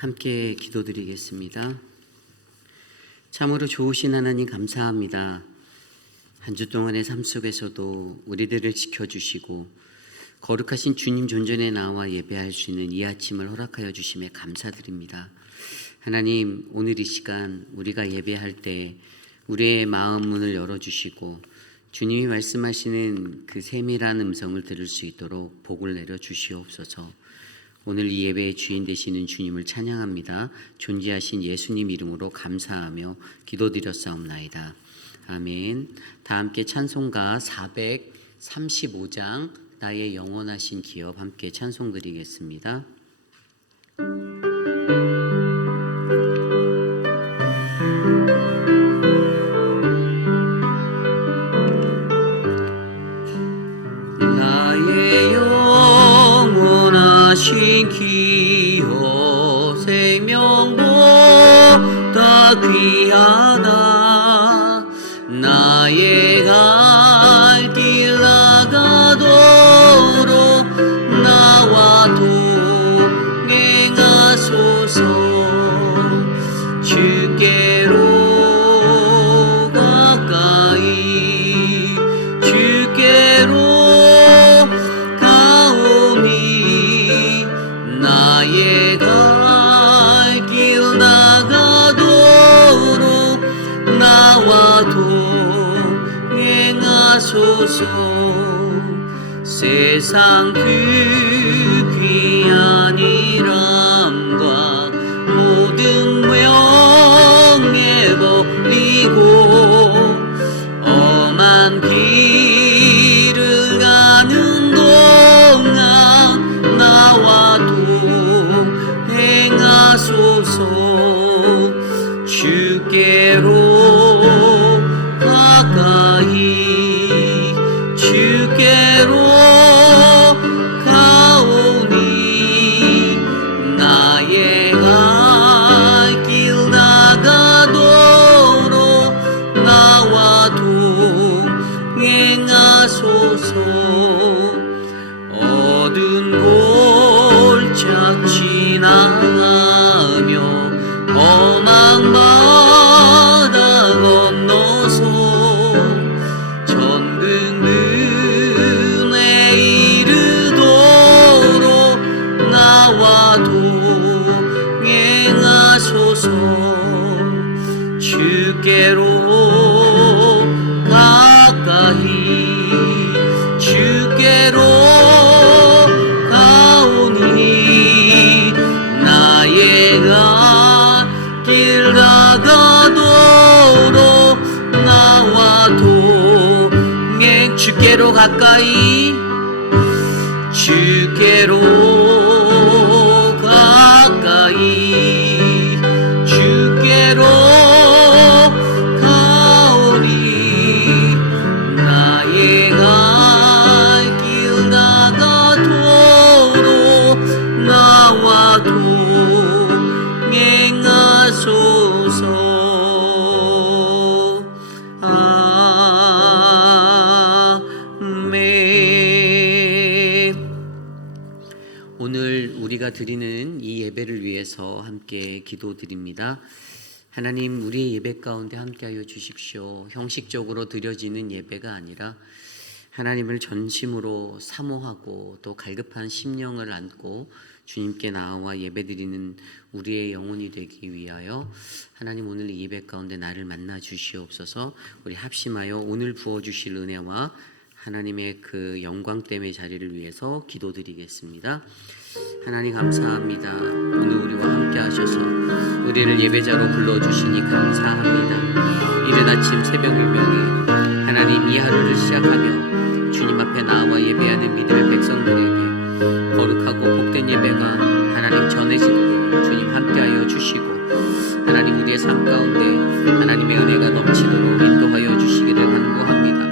함께 기도드리겠습니다. 참으로 좋으신 하나님 감사합니다. 한 주 동안의 삶 속에서도 우리들을 지켜주시고 거룩하신 주님 존전에 나와 예배할 수 있는 이 아침을 허락하여 주심에 감사드립니다. 하나님, 오늘 이 시간 우리가 예배할 때 우리의 마음 문을 열어주시고 주님이 말씀하시는 그 세밀한 음성을 들을 수 있도록 복을 내려 주시옵소서. 오늘 이 예배의 주인 되시는 주님을 찬양합니다. 존귀하신 예수님 이름으로 감사하며 기도드렸사옵나이다. 아멘. 다 함께 찬송가 435장 나의 영원하신 기업 함께 찬송드리겠습니다. 나의 영원하신 기업 생명보다 귀하다. 나의 갈 길 나가도록 나와 동행하소서. 주께로 가까이 주께로 가오니 나의 갈 길 나가도록 나와 동행하소서. 세상 그 귀한 이름과 모든 명예 버리고 엄한 길을 가는 동안 나와 동행하소서. 주께로 가까이 주께로 가오니 나의 갈 길 나가도록 나와 동행하소서. 어두운 골짝 지나가며 험한 바다 건너서 전등눈에 이르도록 나와 동행하소서. 주께로 가까이 주께로 가오니 나의 길 나가도록 나와 동행. 주께로 가까이 주께로 가까이 주께로 가오니 나의 갈 길 나가도록 나와 동행하소서. 오늘 우리가 드리는 이 예배를 위해서 함께 기도드립니다. 하나님, 우리의 예배 가운데 함께하여 주십시오. 형식적으로 드려지는 예배가 아니라 하나님을 전심으로 사모하고 또 갈급한 심령을 안고 주님께 나와 예배드리는 우리의 영혼이 되기 위하여 하나님, 오늘 이 예배 가운데 나를 만나 주시옵소서. 우리 합심하여 오늘 부어주실 은혜와 하나님의 그 영광됨의 자리를 위해서 기도드리겠습니다. 하나님 감사합니다. 오늘 우리와 함께 하셔서 우리를 예배자로 불러주시니 감사합니다. 이른 아침 새벽 유명에 하나님 이 하루를 시작하며 주님 앞에 나와 예배하는 믿음의 백성들에게 거룩하고 복된 예배가 하나님 전해지도록 주님 함께하여 주시고 하나님 우리의 삶 가운데 하나님의 은혜가 넘치도록 인도하여 주시기를 간구합니다.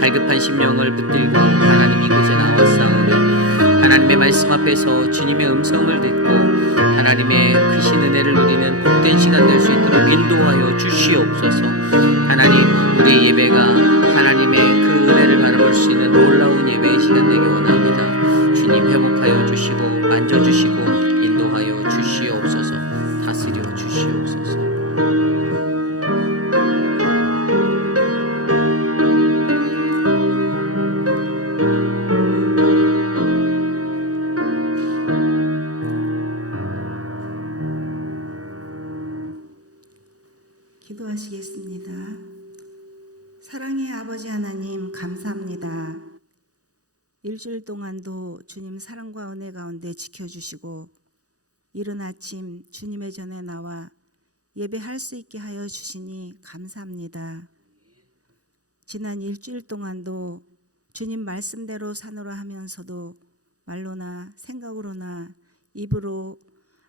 갈급한 심령을 붙들고 하나님 이곳에 나왔사오니 하나님의 말씀 앞에서 주님의 음성을 듣고 하나님의 크신 은혜를 누리는 복된 시간 될 수 있도록 인도하여 주시옵소서. 하나님, 우리의 예배가 하나님의 그 은혜를 바라볼 수 있는 놀라운 예배의 시간 되기 원합니다. 주님 회복하여 주시고 만져주시고 인도하여 주시옵소서. 다스려 주시옵소서. 기도하시겠습니다. 사랑의 아버지 하나님, 감사합니다. 일주일 동안도 주님 사랑과 은혜 가운데 지켜주시고 이른 아침 주님의 전에 나와 예배할 수 있게 하여 주시니 감사합니다. 지난 일주일 동안도 주님 말씀대로 사노라 하면서도 말로나 생각으로나 입으로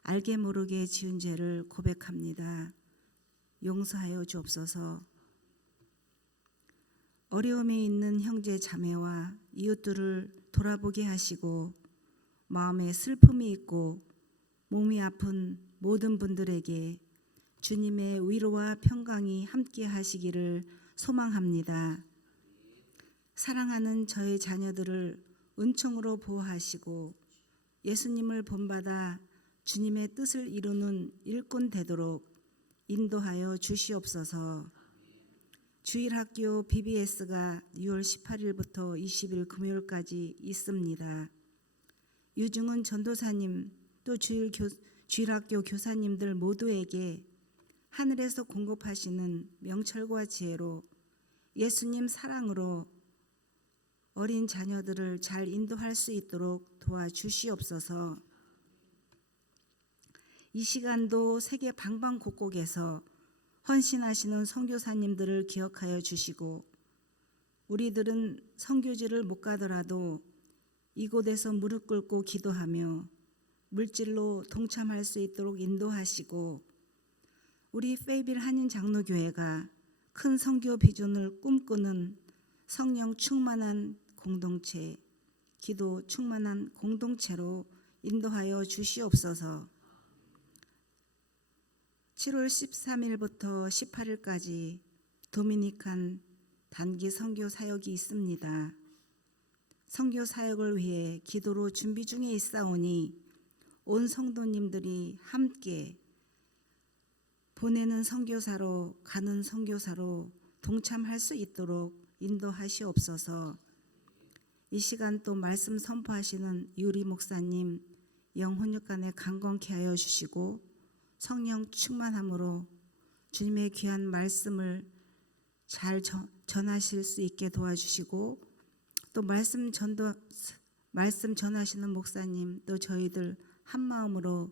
알게 모르게 지은 죄를 고백합니다. 용서하여 주옵소서. 어려움에 있는 형제 자매와 이웃들을 돌아보게 하시고 마음에 슬픔이 있고 몸이 아픈 모든 분들에게 주님의 위로와 평강이 함께 하시기를 소망합니다. 사랑하는 저의 자녀들을 은총으로 보호하시고 예수님을 본받아 주님의 뜻을 이루는 일꾼 되도록 인도하여 주시옵소서. 주일학교 BBS가 6월 18일부터 20일 금요일까지 있습니다. 유중은 전도사님 또 주일학교 교사님들 모두에게 하늘에서 공급하시는 명철과 지혜로 예수님 사랑으로 어린 자녀들을 잘 인도할 수 있도록 도와주시옵소서. 이 시간도 세계 방방곡곡에서 헌신하시는 선교사님들을 기억하여 주시고 우리들은 선교지를 못 가더라도 이곳에서 무릎 꿇고 기도하며 물질로 동참할 수 있도록 인도하시고 우리 페이빌 한인 장로교회가 큰 선교 비전을 꿈꾸는 성령 충만한 공동체, 기도 충만한 공동체로 인도하여 주시옵소서. 7월 13일부터 18일까지 도미니칸 단기 선교 사역이 있습니다. 선교 사역을 위해 기도로 준비 중에 있사오니 온 성도님들이 함께 보내는 선교사로 가는 선교사로 동참할 수 있도록 인도하시옵소서. 이 시간 또 말씀 선포하시는 유리 목사님 영혼육간에 강건케 하여 주시고 성령 충만함으로 주님의 귀한 말씀을 잘 전하실 수 있게 도와주시고 또 말씀 전하시는 목사님 또 저희들 한마음으로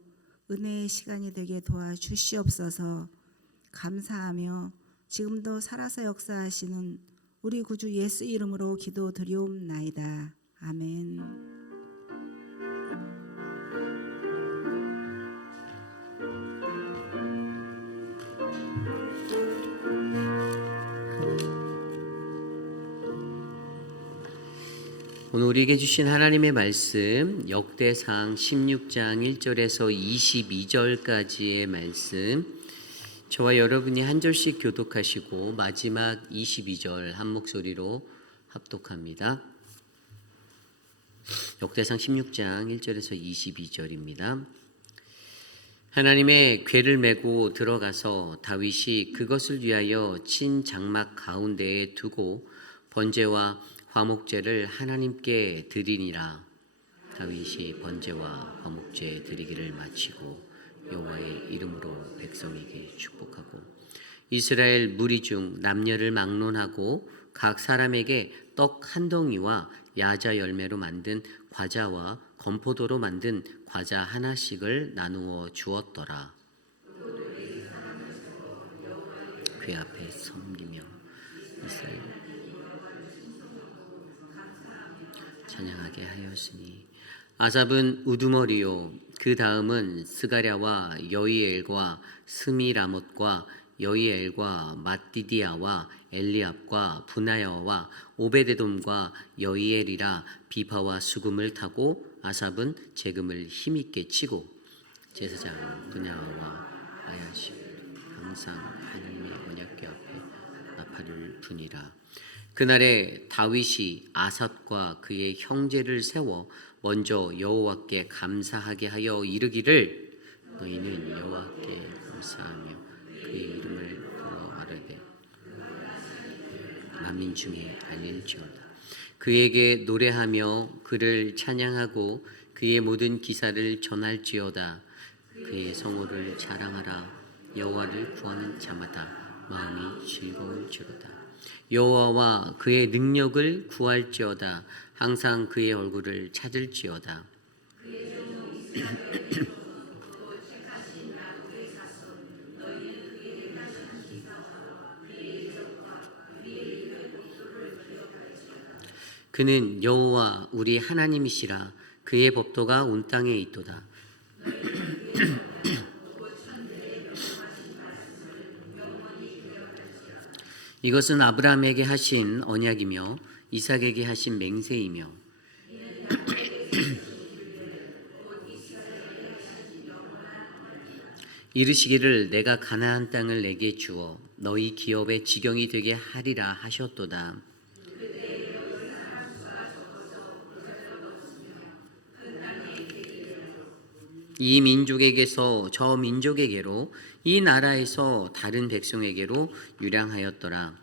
은혜의 시간이 되게 도와주시옵소서. 감사하며 지금도 살아서 역사하시는 우리 구주 예수 이름으로 기도드리옵나이다. 아멘. 오늘 우리에게 주신 하나님의 말씀 역대상 16장 1절에서 22절까지의 말씀, 저와 여러분이 한 절씩 교독하시고 마지막 22절 한 목소리로 합독합니다. 역대상 16장 1절에서 22절입니다. 하나님의 궤를 메고 들어가서 다윗이 그것을 위하여 친 장막 가운데에 두고 번제와 화목제를 하나님께 드리니라. 다윗이 번제와 화목제 드리기를 마치고 여호와의 이름으로 백성에게 축복하고 이스라엘 무리 중 남녀를 막론하고 각 사람에게 떡 한 덩이와 야자 열매로 만든 과자와 건포도로 만든 과자 하나씩을 나누어 주었더라. 궤 앞에 섬기며 이스라엘 찬양하게 하였으니 아삽은 우두머리요 그 다음은 스가랴와 여이엘과 스미라못과 여이엘과 마띠디아와 엘리압과 분하야와 오베데돔과 여이엘이라 비파와 수금을 타고 아삽은 재금을 힘있게 치고 제사장 분야와 아야시 항상 하나님의 언약궤 앞에 나팔을 부니라. 그날에 다윗이 아삽과 그의 형제를 세워 먼저 여호와께 감사하게 하여 이르기를 너희는 여호와께 감사하며 그의 이름을 부러 아뢰되 만민 중에 알릴지어다. 그에게 노래하며 그를 찬양하고 그의 모든 기사를 전할지어다. 그의 성호를 자랑하라. 여호와를 구하는 자마다 마음이 즐거울지로다. 여호와와 그의 능력을 구할지어다. 항상 그의 얼굴을 찾을지어다. 그는 여호와 우리 하나님이시라. 그의 법도가 온 땅에 있도다. 이것은 아브라함에게 하신 언약이며 이삭에게 하신 맹세이며 이르시기를 내가 가나안 땅을 내게 주어 너희 기업의 지경이 되게 하리라 하셨도다. 이 민족에게서 저 민족에게로 이 나라에서 다른 백성에게로 유량하였더라.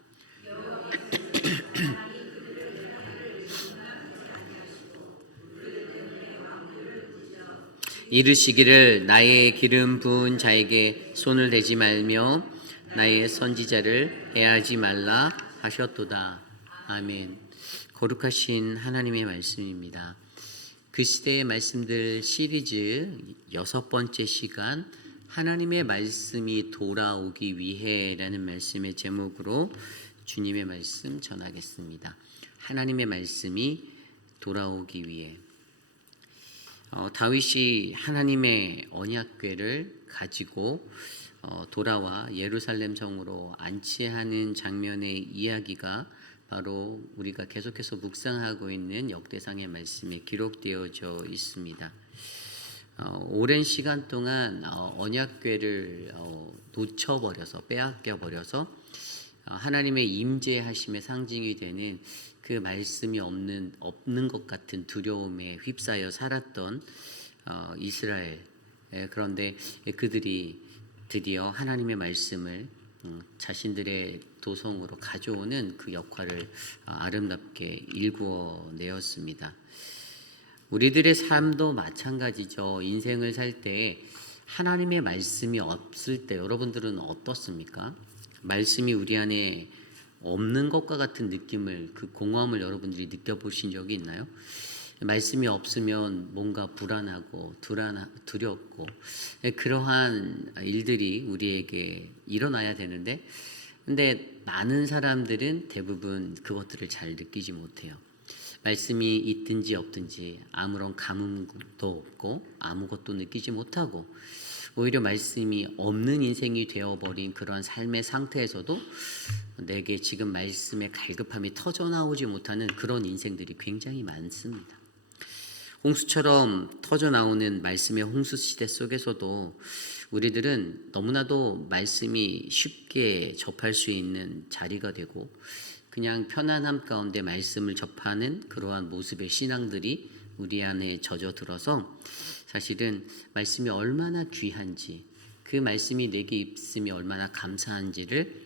이르시기를 나의 기름 부은 자에게 손을 대지 말며 나의 선지자를 해하지 말라 하셨도다. 아멘. 거룩하신 하나님의 말씀입니다. 그 시대의 말씀들 시리즈 6번째 시간 하나님의 말씀이 돌아오기 위해라는 말씀의 제목으로 주님의 말씀 전하겠습니다. 하나님의 말씀이 돌아오기 위해. 다윗이 하나님의 언약궤를 가지고 돌아와 예루살렘 성으로 안치하는 장면의 이야기가 바로 우리가 계속해서 묵상하고 있는 역대상의 말씀에 기록되어져 있습니다. 오랜 시간 동안 언약궤를 놓쳐버려서 빼앗겨버려서 하나님의 임재하심의 상징이 되는 그 말씀이 없는 것 같은 두려움에 휩싸여 살았던 이스라엘. 그런데 그들이 드디어 하나님의 말씀을 자신들의 도성으로 가져오는 그 역할을 아름답게 일구어내었습니다. 우리들의 삶도 마찬가지죠. 인생을 살 때 하나님의 말씀이 없을 때 여러분들은 어떻습니까? 말씀이 우리 안에 없는 것과 같은 느낌을, 그 공허함을 여러분들이 느껴보신 적이 있나요? 말씀이 없으면 뭔가 불안하고 두렵고 그러한 일들이 우리에게 일어나야 되는데, 근데 많은 사람들은 대부분 그것들을 잘 느끼지 못해요. 말씀이 있든지 없든지 아무런 감흥도 없고 아무것도 느끼지 못하고 오히려 말씀이 없는 인생이 되어버린 그런 삶의 상태에서도 내게 지금 말씀의 갈급함이 터져나오지 못하는 그런 인생들이 굉장히 많습니다. 홍수처럼 터져나오는 말씀의 홍수 시대 속에서도 우리들은 너무나도 말씀이 쉽게 접할 수 있는 자리가 되고 그냥 편안함 가운데 말씀을 접하는 그러한 모습의 신앙들이 우리 안에 젖어들어서 사실은 말씀이 얼마나 귀한지, 그 말씀이 내게 있음이 얼마나 감사한지를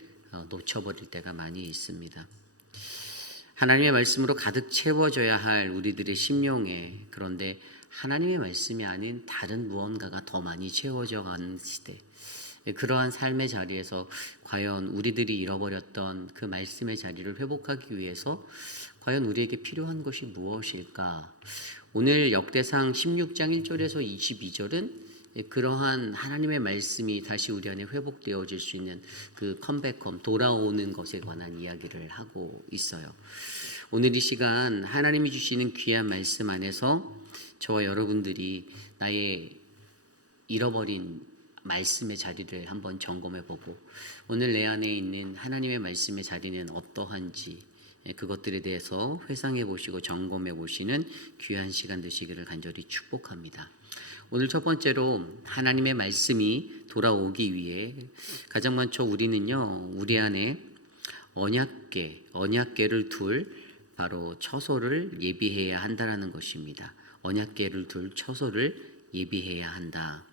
놓쳐버릴 때가 많이 있습니다. 하나님의 말씀으로 가득 채워져야 할 우리들의 심령에, 그런데 하나님의 말씀이 아닌 다른 무언가가 더 많이 채워져 가는 시대, 그러한 삶의 자리에서 과연 우리들이 잃어버렸던 그 말씀의 자리를 회복하기 위해서 과연 우리에게 필요한 것이 무엇일까? 오늘 역대상 16장 1절에서 22절은 그러한 하나님의 말씀이 다시 우리 안에 회복되어질 수 있는 그 컴백홈, 돌아오는 것에 관한 이야기를 하고 있어요. 오늘 이 시간 하나님이 주시는 귀한 말씀 안에서 저와 여러분들이 나의 잃어버린 말씀의 자리를 한번 점검해보고 오늘 내 안에 있는 하나님의 말씀의 자리는 어떠한지 그것들에 대해서 회상해 보시고 점검해 보시는 귀한 시간 되시기를 간절히 축복합니다. 오늘 첫 번째로 하나님의 말씀이 돌아오기 위해 가장 먼저 우리는요, 우리 안에 언약궤를 둘 바로 처소를 예비해야 한다라는 것입니다. 언약궤를 둘 처소를 예비해야 한다.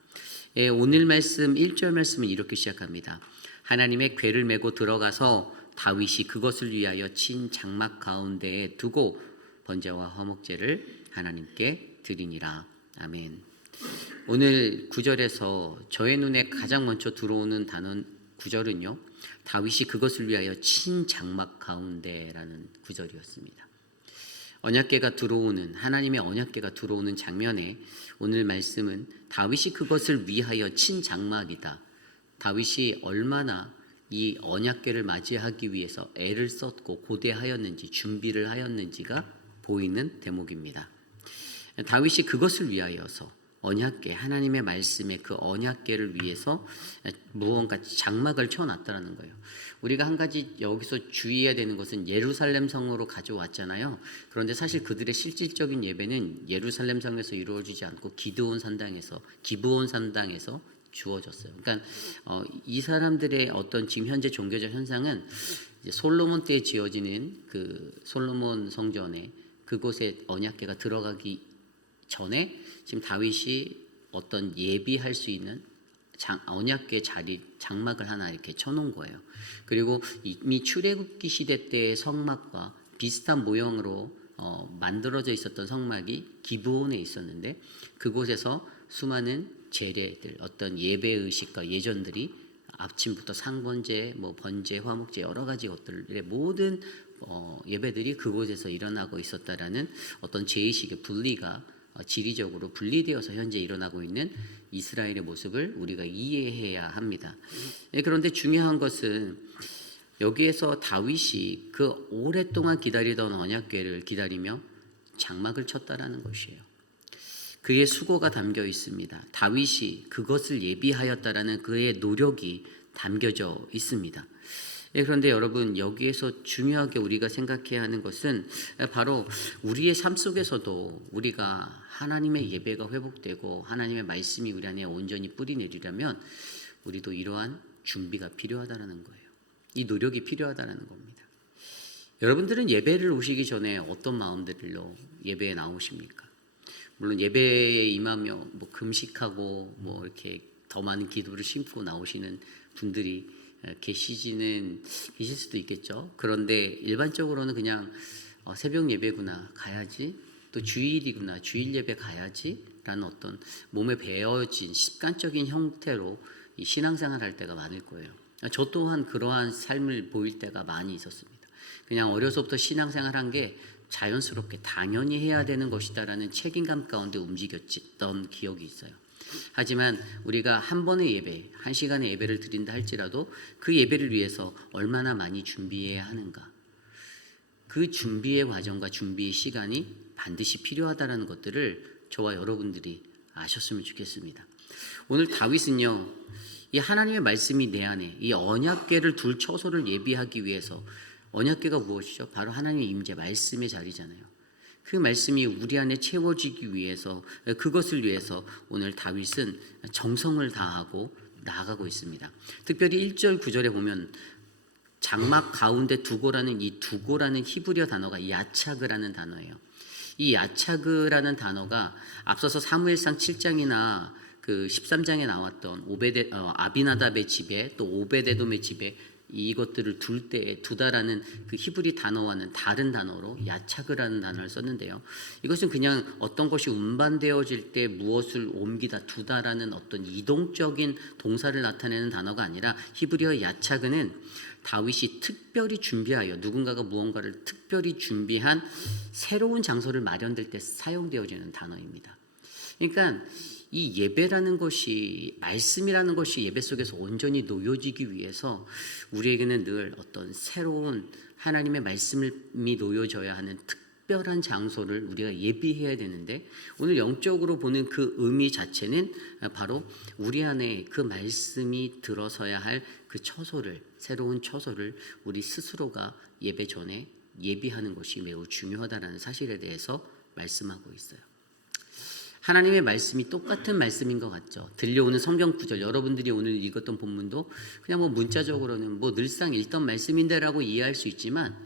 오늘 말씀 1절 말씀은 이렇게 시작합니다. 하나님의 궤를 메고 들어가서 다윗이 그것을 위하여 친 장막 가운데에 두고 번제와 화목제를 하나님께 드리니라. 아멘. 오늘 구절에서 저의 눈에 가장 먼저 들어오는 단어 구절은요, 다윗이 그것을 위하여 친 장막 가운데라는 구절이었습니다. 언약궤가 들어오는, 하나님의 언약궤가 들어오는 장면에 오늘 말씀은 다윗이 그것을 위하여 친 장막이다. 다윗이 얼마나 이 언약궤를 맞이하기 위해서 애를 썼고 고대하였는지, 준비를 하였는지가 보이는 대목입니다. 다윗이 그것을 위하여서 언약궤, 하나님의 말씀의 그 언약궤를 위해서 무언가 장막을 쳐놨다는 거예요. 우리가 한 가지 여기서 주의해야 되는 것은 예루살렘 성으로 가져왔잖아요. 그런데 사실 그들의 실질적인 예배는 예루살렘 성에서 이루어지지 않고 기브온 산당에서 주어졌어요. 그러니까 이 사람들의 어떤 지금 현재 종교적 현상은 이제 솔로몬 때에 지어지는 그 솔로몬 성전에 그곳에 언약궤가 들어가기 전에 지금 다윗이 어떤 예비할 수 있는 언약궤 자리 장막을 하나 이렇게 쳐놓은 거예요. 그리고 이미 출애굽기 시대 때의 성막과 비슷한 모형으로 만들어져 있었던 성막이 기브온에 있었는데 그곳에서 수많은 제례들, 어떤 예배 의식과 예전들이 아침부터 상번제, 번제, 화목제 여러 가지 것들의 모든 예배들이 그곳에서 일어나고 있었다라는 어떤 제의식의 분리가 지리적으로 분리되어서 현재 일어나고 있는 이스라엘의 모습을 우리가 이해해야 합니다. 그런데 중요한 것은 여기에서 다윗이 그 오랫동안 기다리던 언약궤를 기다리며 장막을 쳤다라는 것이에요. 그의 수고가 담겨 있습니다. 다윗이 그것을 예비하였다라는 그의 노력이 담겨져 있습니다. 그런데 여러분, 여기에서 중요하게 우리가 생각해야 하는 것은 바로 우리의 삶 속에서도 우리가 하나님의 예배가 회복되고 하나님의 말씀이 우리 안에 온전히 뿌리내리려면 우리도 이러한 준비가 필요하다는 거예요. 이 노력이 필요하다는 겁니다. 여러분들은 예배를 오시기 전에 어떤 마음들로 예배에 나오십니까? 물론 예배에 임하며 금식하고 이렇게 더 많은 기도를 심고 나오시는 분들이 계실 수도 있겠죠. 그런데 일반적으로는 그냥 새벽 예배구나 가야지, 또 주일이구나 주일 예배 가야지 라는 어떤 몸에 배어진 습관적인 형태로 이 신앙생활 할 때가 많을 거예요. 저 또한 그러한 삶을 보일 때가 많이 있었습니다. 그냥 어려서부터 신앙생활 한 게 자연스럽게 당연히 해야 되는 것이다라는 책임감 가운데 움직였던 기억이 있어요. 하지만 우리가 한 번의 예배, 한 시간의 예배를 드린다 할지라도 그 예배를 위해서 얼마나 많이 준비해야 하는가, 그 준비의 과정과 준비의 시간이 반드시 필요하다는 것들을 저와 여러분들이 아셨으면 좋겠습니다. 오늘 다윗은요, 이 하나님의 말씀이 내 안에 이 언약궤를 둘 처소를 예비하기 위해서, 언약궤가 무엇이죠? 바로 하나님의 임재, 말씀의 자리잖아요. 그 말씀이 우리 안에 채워지기 위해서, 그것을 위해서 오늘 다윗은 정성을 다하고 나아가고 있습니다. 특별히 1절 9절에 보면 장막 가운데 두고라는 이 두고라는 히브리어 단어가 야차그라는 단어예요. 이 야차그라는 단어가 앞서서 사무엘상 7장이나 그 13장에 나왔던 아비나답의 집에 또 오베데돔의 집에 이것들을 둘 때에 두다라는 그 히브리 단어와는 다른 단어로 야차그라는 단어를 썼는데요. 이것은 그냥 어떤 것이 운반되어질 때 무엇을 옮기다 두다라는 어떤 이동적인 동사를 나타내는 단어가 아니라 히브리어 야차그는 다윗이 특별히 준비하여, 누군가가 무언가를 특별히 준비한 새로운 장소를 마련될 때 사용되어지는 단어입니다. 그러니까 이 예배라는 것이, 말씀이라는 것이 예배 속에서 온전히 놓여지기 위해서 우리에게는 늘 어떤 새로운 하나님의 말씀이 놓여져야 하는 특별한 장소를 우리가 예비해야 되는데, 오늘 영적으로 보는 그 의미 자체는 바로 우리 안에 그 말씀이 들어서야 할 그 처소를, 새로운 처소를 우리 스스로가 예배 전에 예비하는 것이 매우 중요하다는 사실에 대해서 말씀하고 있어요. 하나님의 말씀이 똑같은 말씀인 것 같죠. 들려오는 성경 구절, 여러분들이 오늘 읽었던 본문도 그냥 문자적으로는 늘상 읽던 말씀인데라고 이해할 수 있지만,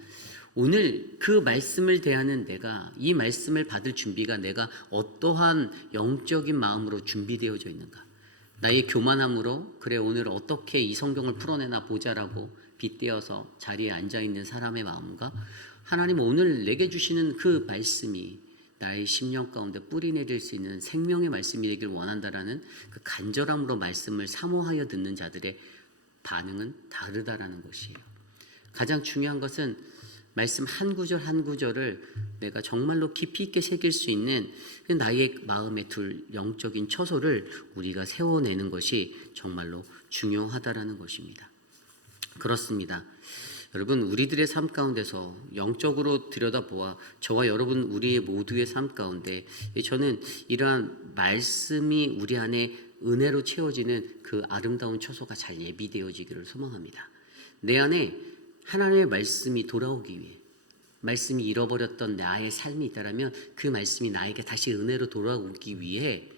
오늘 그 말씀을 대하는 내가, 이 말씀을 받을 준비가 내가 어떠한 영적인 마음으로 준비되어져 있는가, 나의 교만함으로 그래 오늘 어떻게 이 성경을 풀어내나 보자라고 빗대어서 자리에 앉아있는 사람의 마음과 하나님 오늘 내게 주시는 그 말씀이 나의 심령 가운데 뿌리 내릴 수 있는 생명의 말씀이 되길 원한다라는 그 간절함으로 말씀을 사모하여 듣는 자들의 반응은 다르다라는 것이에요. 가장 중요한 것은 말씀 한 구절 한 구절을 내가 정말로 깊이 있게 새길 수 있는 나의 마음에 둘 영적인 처소를 우리가 세워내는 것이 정말로 중요하다라는 것입니다. 그렇습니다. 여러분, 우리들의 삶 가운데서 영적으로 들여다보아 저와 여러분 우리의 모두의 삶 가운데 저는 이러한 말씀이 우리 안에 은혜로 채워지는 그 아름다운 처소가 잘 예비되어지기를 소망합니다. 내 안에 하나님의 말씀이 돌아오기 위해, 말씀이 잃어버렸던 나의 삶이 있다면 그 말씀이 나에게 다시 은혜로 돌아오기 위해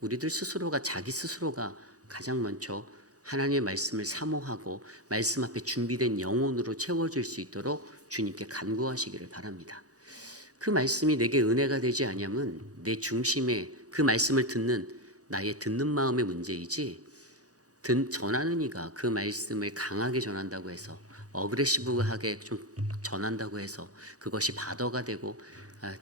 우리들 스스로가, 자기 스스로가 가장 먼저 하나님의 말씀을 사모하고 말씀 앞에 준비된 영혼으로 채워질 수 있도록 주님께 간구하시기를 바랍니다. 그 말씀이 내게 은혜가 되지 않으면 내 중심에 그 말씀을 듣는 나의 듣는 마음의 문제이지, 전하는 이가 그 말씀을 강하게 전한다고 해서, 어그레시브하게 좀 전한다고 해서 그것이 바더가 되고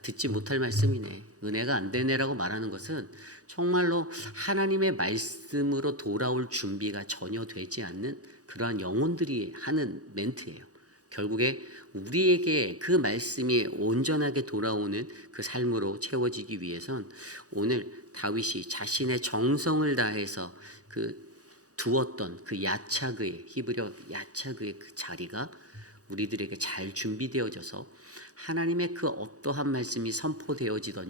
듣지 못할 말씀이네, 은혜가 안 되네라고 말하는 것은 정말로 하나님의 말씀으로 돌아올 준비가 전혀 되지 않는 그러한 영혼들이 하는 멘트예요. 결국에 우리에게 그 말씀이 온전하게 돌아오는 그 삶으로 채워지기 위해선 오늘 다윗이 자신의 정성을 다해서 두었던 그 야차그의, 히브리어 야차그의 그 자리가 우리들에게 잘 준비되어져서 하나님의 그 어떠한 말씀이 선포되어진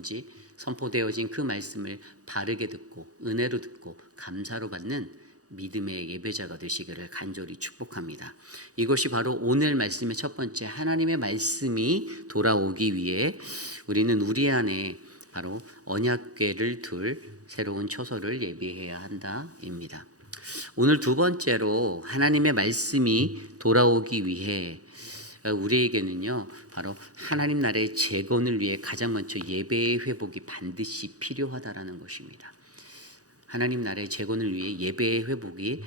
그 말씀을 바르게 듣고 은혜로 듣고 감사로 받는 믿음의 예배자가 되시기를 간절히 축복합니다. 이것이 바로 오늘 말씀의 첫 번째, 하나님의 말씀이 돌아오기 위해 우리는 우리 안에 바로 언약궤를 둘 새로운 처소를 예비해야 한다입니다. 오늘 두 번째로 하나님의 말씀이 돌아오기 위해 우리에게는요 바로 하나님 나라의 재건을 위해 가장 먼저 예배의 회복이 반드시 필요하다라는 것입니다. 하나님 나라의 재건을 위해 예배의 회복이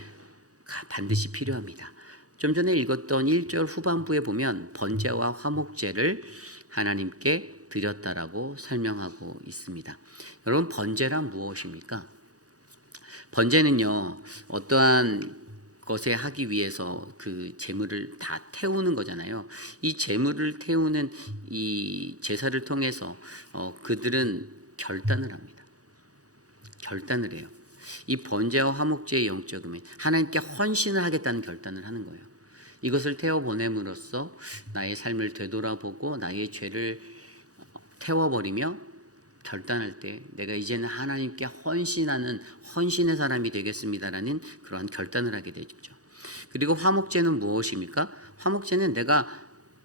반드시 필요합니다. 좀 전에 읽었던 1절 후반부에 보면 번제와 화목제를 하나님께 드렸다라고 설명하고 있습니다. 여러분, 번제란 무엇입니까? 번제는요 어떠한 것에 하기 위해서 그 제물을 다 태우는 거잖아요. 이 제물을 태우는 이 제사를 통해서 그들은 결단을 합니다. 결단을 해요. 이 번제와 화목제의 영적 의미, 하나님께 헌신을 하겠다는 결단을 하는 거예요. 이것을 태워 보냄으로써 나의 삶을 되돌아보고 나의 죄를 태워버리며 결단할 때 내가 이제는 하나님께 헌신하는 헌신의 사람이 되겠습니다라는 그러한 결단을 하게 되죠. 그리고 화목제는 무엇입니까? 화목제는 내가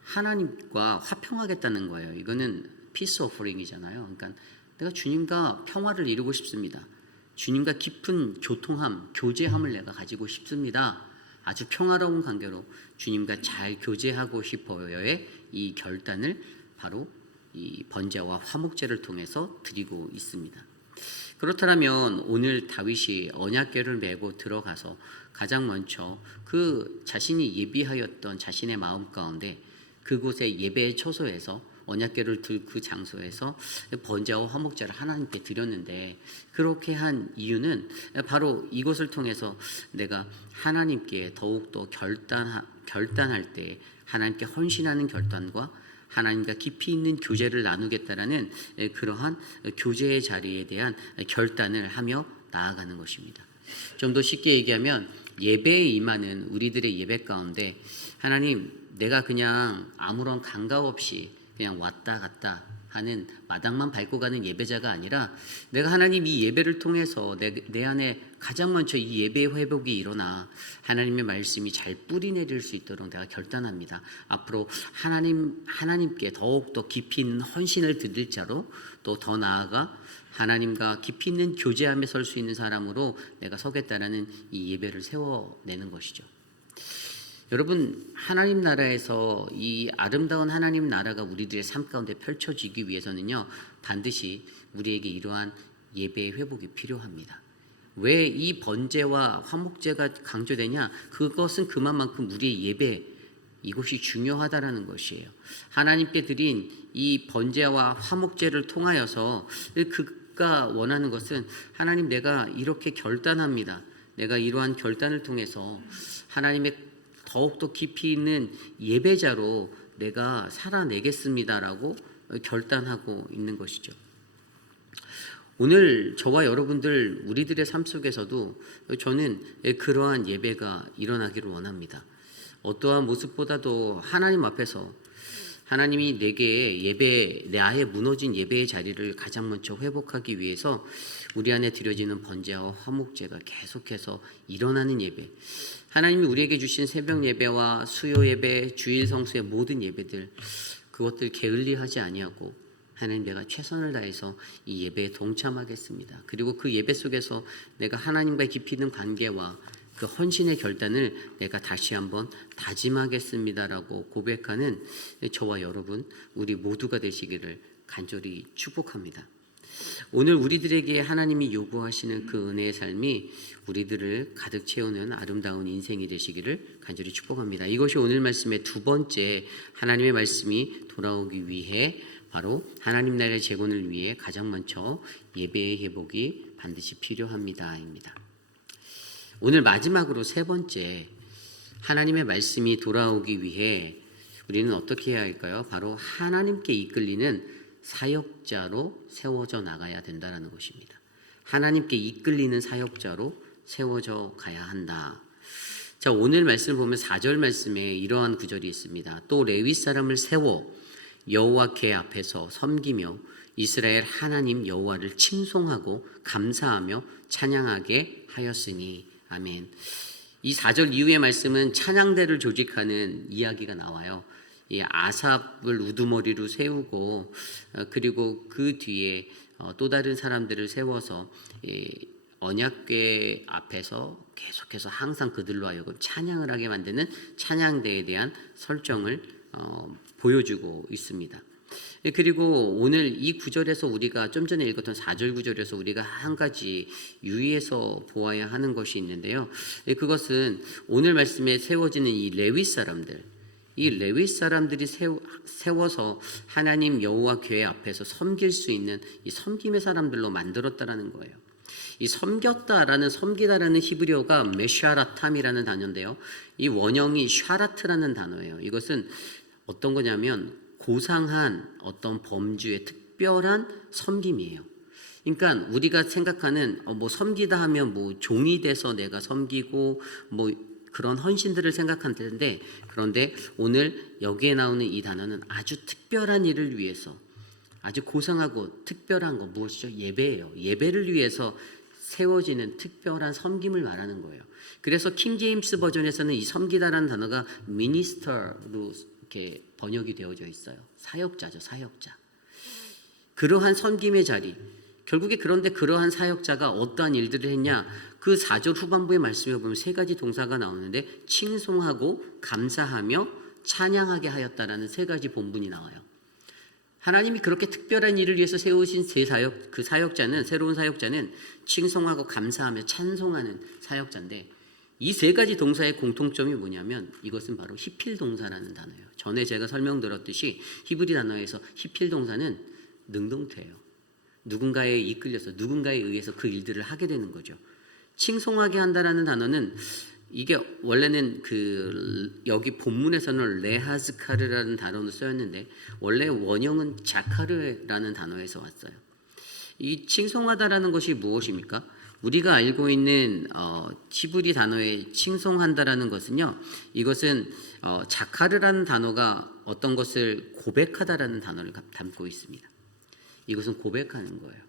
하나님과 화평하겠다는 거예요. 이거는 피스 오퍼링이잖아요. 그러니까 내가 주님과 평화를 이루고 싶습니다. 주님과 깊은 교제함을 내가 가지고 싶습니다. 아주 평화로운 관계로 주님과 잘 교제하고 싶어요의 이 결단을 바로 이 번제와 화목제를 통해서 드리고 있습니다. 그렇다면 오늘 다윗이 언약궤를 메고 들어가서 가장 먼저 그 자신이 예비하였던 자신의 마음 가운데 그곳의 예배의 처소에서 언약궤를 들 그 장소에서 번제와 화목제를 하나님께 드렸는데, 그렇게 한 이유는 바로 이것을 통해서 내가 하나님께 더욱더 결단할 때 하나님께 헌신하는 결단과 하나님과 깊이 있는 교제를 나누겠다라는 그러한 교제의 자리에 대한 결단을 하며 나아가는 것입니다. 좀 더 쉽게 얘기하면 예배에 임하는 우리들의 예배 가운데 하나님, 내가 그냥 아무런 감각 없이 그냥 왔다 갔다 하는 마당만 밟고 가는 예배자가 아니라 내가 하나님 이 예배를 통해서 내 안에 가장 먼저 이 예배의 회복이 일어나 하나님의 말씀이 잘 뿌리 내릴 수 있도록 내가 결단합니다. 앞으로 하나님께 더욱더 깊이 있는 헌신을 드릴 자로, 또 더 나아가 하나님과 깊이 있는 교제함에 설 수 있는 사람으로 내가 서겠다라는 이 예배를 세워내는 것이죠. 여러분, 하나님 나라에서 이 아름다운 하나님 나라가 우리들의 삶 가운데 펼쳐지기 위해서는요 반드시 우리에게 이러한 예배의 회복이 필요합니다. 왜 이 번제와 화목제가 강조되냐? 그것은 그만큼 우리의 예배, 이것이 중요하다라는 것이에요. 하나님께 드린 이 번제와 화목제를 통하여서 그가 원하는 것은 하나님, 내가 이렇게 결단합니다. 내가 이러한 결단을 통해서 하나님의 더욱더 깊이 있는 예배자로 내가 살아내겠습니다라고 결단하고 있는 것이죠. 오늘 저와 여러분들 우리들의 삶 속에서도 저는 그러한 예배가 일어나기를 원합니다. 어떠한 모습보다도 하나님 앞에서 하나님이 내게 예배, 내 아예 무너진 예배의 자리를 가장 먼저 회복하기 위해서 우리 안에 드려지는 번제와 화목제가 계속해서 일어나는 예배, 하나님이 우리에게 주신 새벽 예배와 수요 예배, 주일 성수의 모든 예배들, 그것들 게을리하지 아니하고 하나님, 내가 최선을 다해서 이 예배에 동참하겠습니다. 그리고 그 예배 속에서 내가 하나님과의 깊이 있는 관계와 그 헌신의 결단을 내가 다시 한번 다짐하겠습니다라고 고백하는 저와 여러분, 우리 모두가 되시기를 간절히 축복합니다. 오늘 우리들에게 하나님이 요구하시는 그 은혜의 삶이 우리들을 가득 채우는 아름다운 인생이 되시기를 간절히 축복합니다. 이것이 오늘 말씀의 두 번째, 하나님의 말씀이 돌아오기 위해, 바로 하나님 나라의 재건을 위해 가장 먼저 예배의 회복이 반드시 필요합니다입니다. 오늘 마지막으로 세 번째, 하나님의 말씀이 돌아오기 위해 우리는 어떻게 해야 할까요? 바로 하나님께 이끌리는 사역자로 세워져 나가야 된다는 것입니다. 하나님께 이끌리는 사역자로 세워져 가야 한다. 자, 오늘 말씀을 보면 4절 말씀에 이러한 구절이 있습니다. 또 레위 사람을 세워 여호와께 앞에서 섬기며 이스라엘 하나님 여호와를 칭송하고 감사하며 찬양하게 하였으니. 아멘. 이 4절 이후의 말씀은 찬양대를 조직하는 이야기가 나와요. 이 아삽을 우두머리로 세우고 그리고 그 뒤에 또 다른 사람들을 세워서 언약궤 앞에서 계속해서 항상 그들로 하여금 찬양을 하게 만드는 찬양대에 대한 설정을 보여주고 있습니다. 그리고 오늘 이 구절에서 우리가 좀 전에 읽었던 4절 구절에서 우리가 한 가지 유의해서 보아야 하는 것이 있는데요. 그것은 오늘 말씀에 세워지는 이 레위 사람들, 이 레위 사람들이 세워서 하나님 여호와 궤 앞에서 섬길 수 있는 이 섬김의 사람들로 만들었다라는 거예요. 이 섬겼다라는, 섬기다라는 히브리어가 메샤라탐이라는 단어인데요. 이 원형이 샤라트라는 단어예요. 이것은 어떤 거냐면 고상한 어떤 범주의 특별한 섬김이에요. 그러니까 우리가 생각하는 뭐 섬기다 하면 뭐 종이 돼서 내가 섬기고 뭐 그런 헌신들을 생각하는데, 그런데 오늘 여기에 나오는 이 단어는 아주 특별한 일을 위해서, 아주 고상하고 특별한 거 무엇이죠? 예배예요. 예배를 위해서 세워지는 특별한 섬김을 말하는 거예요. 그래서 킹 제임스 버전에서는 이 섬기다라는 단어가 미니스터로 이렇게 번역이 되어져 있어요. 사역자죠, 사역자. 그러한 섬김의 자리. 결국에 그런데 그러한 사역자가 어떠한 일들을 했냐? 그 4절 후반부의 말씀에 보면 세 가지 동사가 나오는데 칭송하고 감사하며 찬양하게 하였다라는 세 가지 본문이 나와요. 하나님이 그렇게 특별한 일을 위해서 세우신 그 사역자는, 새로운 사역자는 칭송하고 감사하며 찬송하는 사역자인데, 이 세 가지 동사의 공통점이 뭐냐면 이것은 바로 히필 동사라는 단어예요. 전에 제가 설명드렸듯이 히브리 단어에서 히필 동사는 능동태예요. 누군가에 이끌려서 누군가에 의해서 그 일들을 하게 되는 거죠. 칭송하게 한다라는 단어는, 이게 원래는 여기 본문에서는 레하즈카르라는 단어로 쓰였는데 원래 원형은 자카르라는 단어에서 왔어요. 이 칭송하다라는 것이 무엇입니까? 우리가 알고 있는 히브리 단어의 칭송한다라는 것은요, 이것은 자카르라는 단어가 어떤 것을 고백하다라는 단어를 담고 있습니다. 이것은 고백하는 거예요.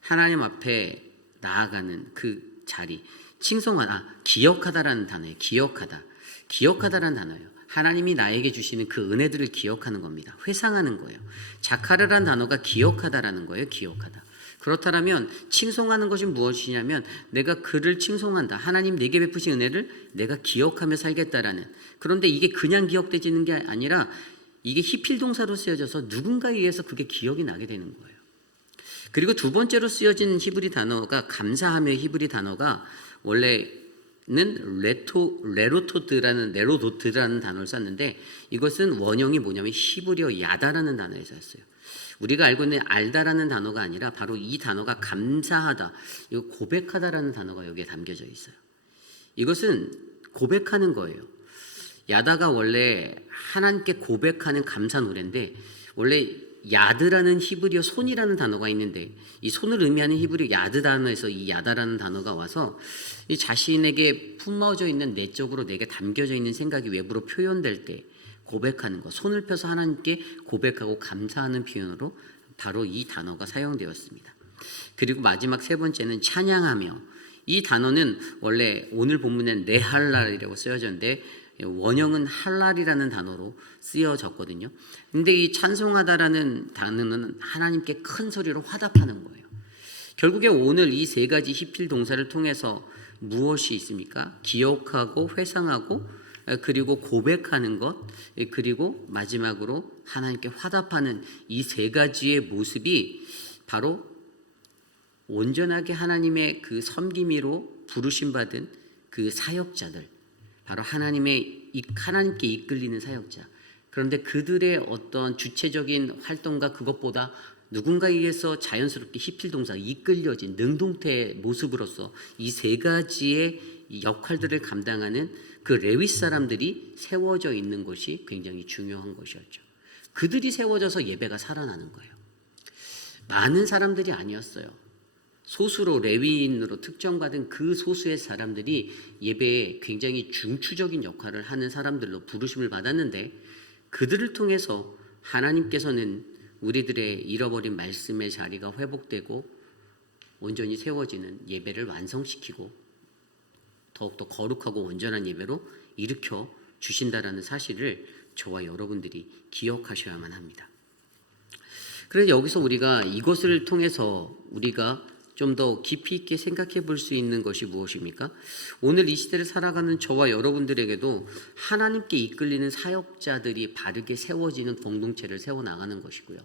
하나님 앞에 나아가는 그 자리, 칭송하다, 기억하다라는 단어예요. 기억하다라는 단어예요. 하나님이 나에게 주시는 그 은혜들을 기억하는 겁니다. 회상하는 거예요. 자카르라는 단어가 기억하다라는 거예요. 기억하다. 그렇다면 칭송하는 것이 무엇이냐면 내가 그를 칭송한다. 하나님 내게 베푸신 은혜를 내가 기억하며 살겠다라는. 그런데 이게 그냥 기억되지는 게 아니라 이게 히필 동사로 쓰여져서 누군가에 의해서 그게 기억이 나게 되는 거예요. 그리고 두 번째로 쓰여진 히브리 단어가 감사하며 히브리 단어가 원래는 레로도트라는 단어를 썼는데 이것은 원형이 뭐냐면 히브리어 야다라는 단어에서 였어요. 우리가 알고 있는 알다라는 단어가 아니라 바로 이 단어가 감사하다, 이거 고백하다라는 단어가 여기에 담겨져 있어요. 이것은 고백하는 거예요. 야다가 원래 하나님께 고백하는 감사 노래인데 원래 야드라는 히브리어 손이라는 단어가 있는데 이 손을 의미하는 히브리어 야드 단어에서 이 야다라는 단어가 와서 이 자신에게 품어져 있는 내적으로 내게 담겨져 있는 생각이 외부로 표현될 때 고백하는 것, 손을 펴서 하나님께 고백하고 감사하는 표현으로 바로 이 단어가 사용되었습니다. 그리고 마지막 세 번째는 찬양하며, 이 단어는 원래 오늘 본문엔 네할랄이라고 쓰여졌는데 원형은 할랄이라는 단어로 쓰여졌거든요. 근데 이 찬송하다라는 단어는 하나님께 큰 소리로 화답하는 거예요. 결국에 오늘 이 세 가지 히필 동사를 통해서 무엇이 있습니까? 기억하고 회상하고 그리고 고백하는 것, 그리고 마지막으로 하나님께 화답하는 이 세 가지의 모습이 바로 온전하게 하나님의 그 섬김이로 부르심 받은 그 사역자들, 바로 하나님께 이끌리는 사역자. 그런데 그들의 어떤 주체적인 활동과 그것보다 누군가에 의해서 자연스럽게 히필 동사 이끌려진 능동태의 모습으로서 이 세 가지의 역할들을 감당하는 그 레위 사람들이 세워져 있는 것이 굉장히 중요한 것이었죠. 그들이 세워져서 예배가 살아나는 거예요. 많은 사람들이 아니었어요. 소수로 레위인으로 특정받은 그 소수의 사람들이 예배에 굉장히 중추적인 역할을 하는 사람들로 부르심을 받았는데 그들을 통해서 하나님께서는 우리들의 잃어버린 말씀의 자리가 회복되고 온전히 세워지는 예배를 완성시키고 더욱더 거룩하고 온전한 예배로 일으켜 주신다라는 사실을 저와 여러분들이 기억하셔야만 합니다. 그래서 여기서 우리가 이것을 통해서 우리가 좀 더 깊이 있게 생각해 볼 수 있는 것이 무엇입니까? 오늘 이 시대를 살아가는 저와 여러분들에게도 하나님께 이끌리는 사역자들이 바르게 세워지는 공동체를 세워나가는 것이고요.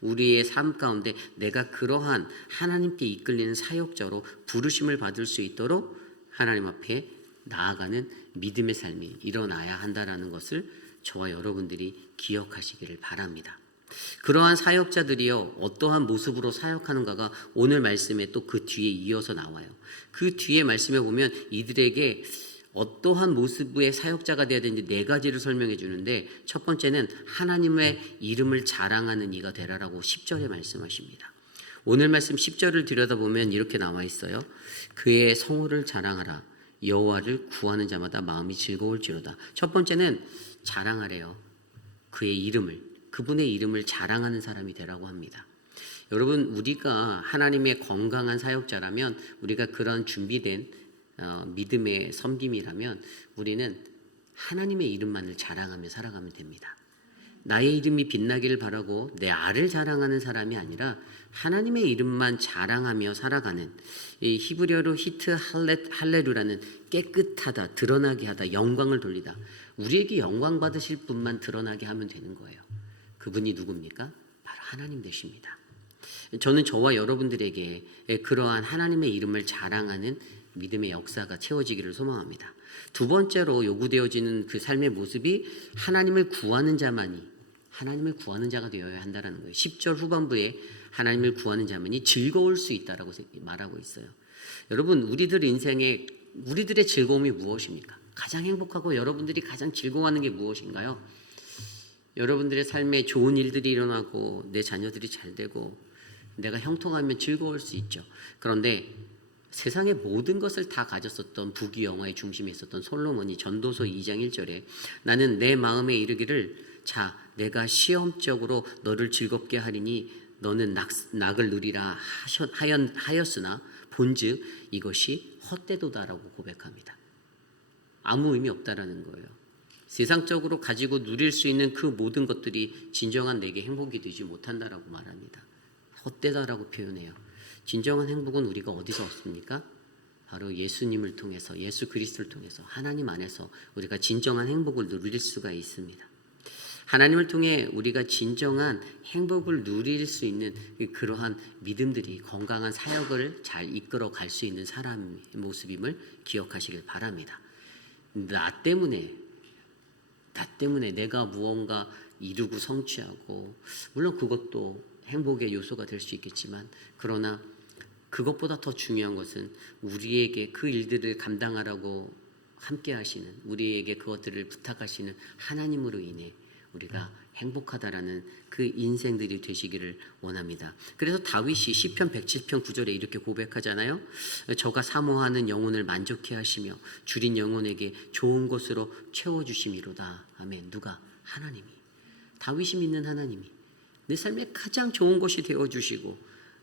우리의 삶 가운데 내가 그러한 하나님께 이끌리는 사역자로 부르심을 받을 수 있도록 하나님 앞에 나아가는 믿음의 삶이 일어나야 한다는 것을 저와 여러분들이 기억하시기를 바랍니다. 그러한 사역자들이요 어떠한 모습으로 사역하는가가 오늘 말씀에 또 그 뒤에 이어서 나와요. 그 뒤에 말씀에 보면 이들에게 어떠한 모습의 사역자가 되어야 되는지 네 가지를 설명해 주는데 첫 번째는 하나님의 이름을 자랑하는 이가 되라라고 10절에 말씀하십니다. 오늘 말씀 10절을 들여다보면 이렇게 나와 있어요. 그의 성호를 자랑하라. 여호와를 구하는 자마다 마음이 즐거울지로다. 첫 번째는 자랑하래요. 그의 이름을, 그분의 이름을 자랑하는 사람이 되라고 합니다. 여러분, 우리가 하나님의 건강한 사역자라면, 우리가 그런 준비된 믿음의 섬김이라면 우리는 하나님의 이름만을 자랑하며 살아가면 됩니다. 나의 이름이 빛나기를 바라고 내 알을 자랑하는 사람이 아니라 하나님의 이름만 자랑하며 살아가는, 이 히브리어로 히트 할레루라는 깨끗하다, 드러나게 하다, 영광을 돌리다, 우리에게 영광 받으실 분만 드러나게 하면 되는 거예요. 그분이 누굽니까? 바로 하나님 되십니다. 저는 저와 여러분들에게 그러한 하나님의 이름을 자랑하는 믿음의 역사가 채워지기를 소망합니다. 두 번째로 요구되어지는 그 삶의 모습이 하나님을 구하는 자만이, 하나님을 구하는 자가 되어야 한다는 거예요. 10절 후반부에 하나님을 구하는 자만이 즐거울 수 있다라고 말하고 있어요. 여러분, 우리들 인생에 우리들의 즐거움이 무엇입니까? 가장 행복하고 여러분들이 가장 즐거워하는 게 무엇인가요? 여러분들의 삶에 좋은 일들이 일어나고 내 자녀들이 잘 되고 내가 형통하면 즐거울 수 있죠. 그런데 세상의 모든 것을 다 가졌었던 부귀영화의 중심에 있었던 솔로몬이 전도서 2장 1절에 나는 내 마음에 이르기를 자 내가 시험적으로 너를 즐겁게 하리니 너는 낙을 누리라 하였으나 본즉 이것이 헛되도다라고 고백합니다. 아무 의미 없다라는 거예요. 세상적으로 가지고 누릴 수 있는 그 모든 것들이 진정한 내게 행복이 되지 못한다라고 말합니다. 헛되다라고 표현해요. 진정한 행복은 우리가 어디서 얻습니까? 바로 예수님을 통해서, 예수 그리스도를 통해서 하나님 안에서 우리가 진정한 행복을 누릴 수가 있습니다. 하나님을 통해 우리가 진정한 행복을 누릴 수 있는 그러한 믿음들이 건강한 사역을 잘 이끌어 갈 수 있는 사람의 모습임을 기억하시길 바랍니다. 나 때문에 내가 무언가 이루고 성취하고, 물론 그것도 행복의 요소가 될 수 있겠지만, 그러나 그것보다 더 중요한 것은 우리에게 그 일들을 감당하라고 함께 하시는, 우리에게 그것들을 부탁하시는 하나님으로 인해 우리가 행복하다라는 그 인생들이 되시기를 원합니다. 그래서 다윗이 시편 107편 9절에 이렇게 고백하잖아요. 저가 사모하는 영혼을 만족해 하시며 줄인 영혼에게 좋은 것으로 채워주심이로다. 아멘. 누가? 하나님이. 다윗이 믿는 하나님이 내 삶에 가장 좋은 것이 되어주시고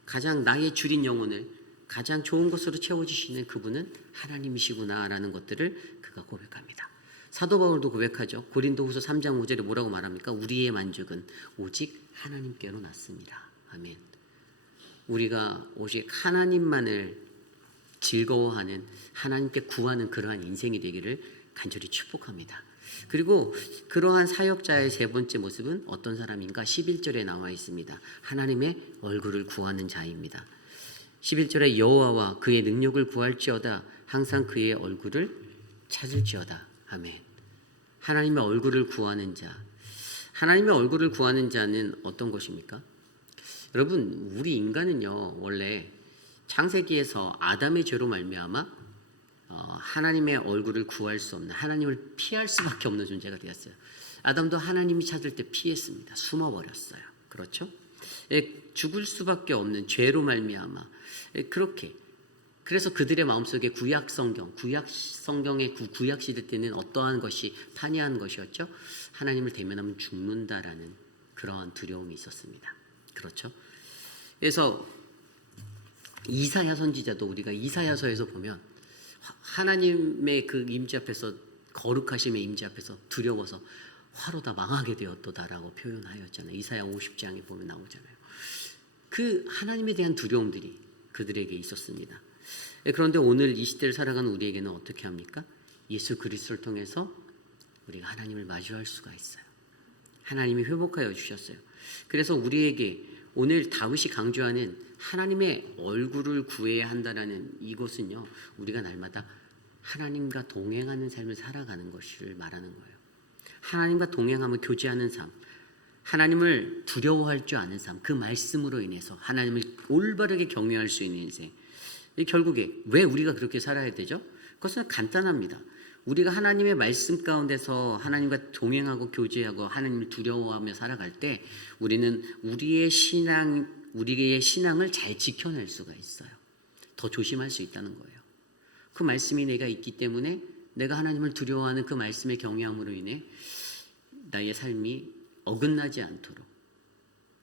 가장 나의 줄인 영혼을 가장 좋은 것으로 채워주시는 그분은 하나님이시구나라는 것들을 그가 고백합니다. 사도 바울도 고백하죠. 고린도후서 3장 5절에 뭐라고 말합니까? 우리의 만족은 오직 하나님께로 났습니다. 아멘. 우리가 오직 하나님만을 즐거워하는, 하나님께 구하는 그러한 인생이 되기를 간절히 축복합니다. 그리고 그러한 사역자의 세 번째 모습은 어떤 사람인가? 11절에 나와 있습니다. 하나님의 얼굴을 구하는 자입니다. 11절에 여호와와 그의 능력을 구할지어다 항상 그의 얼굴을 찾을지어다. 아멘. 하나님의 얼굴을 구하는 자. 하나님의 얼굴을 구하는 자는 어떤 것입니까? 여러분, 우리 인간은요, 원래 창세기에서 아담의 죄로 말미암아 하나님의 얼굴을 구할 수 없는, 하나님을 피할 수밖에 없는 존재가 되었어요. 아담도 하나님이 찾을 때 피했습니다. 숨어버렸어요. 그렇죠? 죽을 수밖에 없는 죄로 말미암아 그렇게, 그래서 그들의 마음속에 구약 성경의 구약 시대 때는 어떠한 것이 판이한 것이었죠? 하나님을 대면하면 죽는다라는 그러한 두려움이 있었습니다. 그렇죠? 그래서 이사야 선지자도 우리가 이사야서에서 보면 하나님의 그 임재 앞에서, 거룩하심의 임재 앞에서 두려워서 화로 다 망하게 되었도다라고 표현하였잖아요. 이사야 50장에 보면 나오잖아요. 그 하나님에 대한 두려움들이 그들에게 있었습니다. 그런데 오늘 이 시대를 살아가는 우리에게는 어떻게 합니까? 예수 그리스도를 통해서 우리가 하나님을 마주할 수가 있어요. 하나님이 회복하여 주셨어요. 그래서 우리에게 오늘 다윗이 강조하는 하나님의 얼굴을 구해야 한다는 이것은요, 우리가 날마다 하나님과 동행하는 삶을 살아가는 것을 말하는 거예요. 하나님과 동행하며 교제하는 삶, 하나님을 두려워할 줄 아는 삶, 그 말씀으로 인해서 하나님을 올바르게 경외할 수 있는 인생. 결국에 왜 우리가 그렇게 살아야 되죠? 그것은 간단합니다. 우리가 하나님의 말씀 가운데서 하나님과 동행하고 교제하고 하나님을 두려워하며 살아갈 때 우리는 우리의 신앙을 잘 지켜낼 수가 있어요. 더 조심할 수 있다는 거예요. 그 말씀이 내가 있기 때문에 내가 하나님을 두려워하는 그 말씀의 경외함으로 인해 나의 삶이 어긋나지 않도록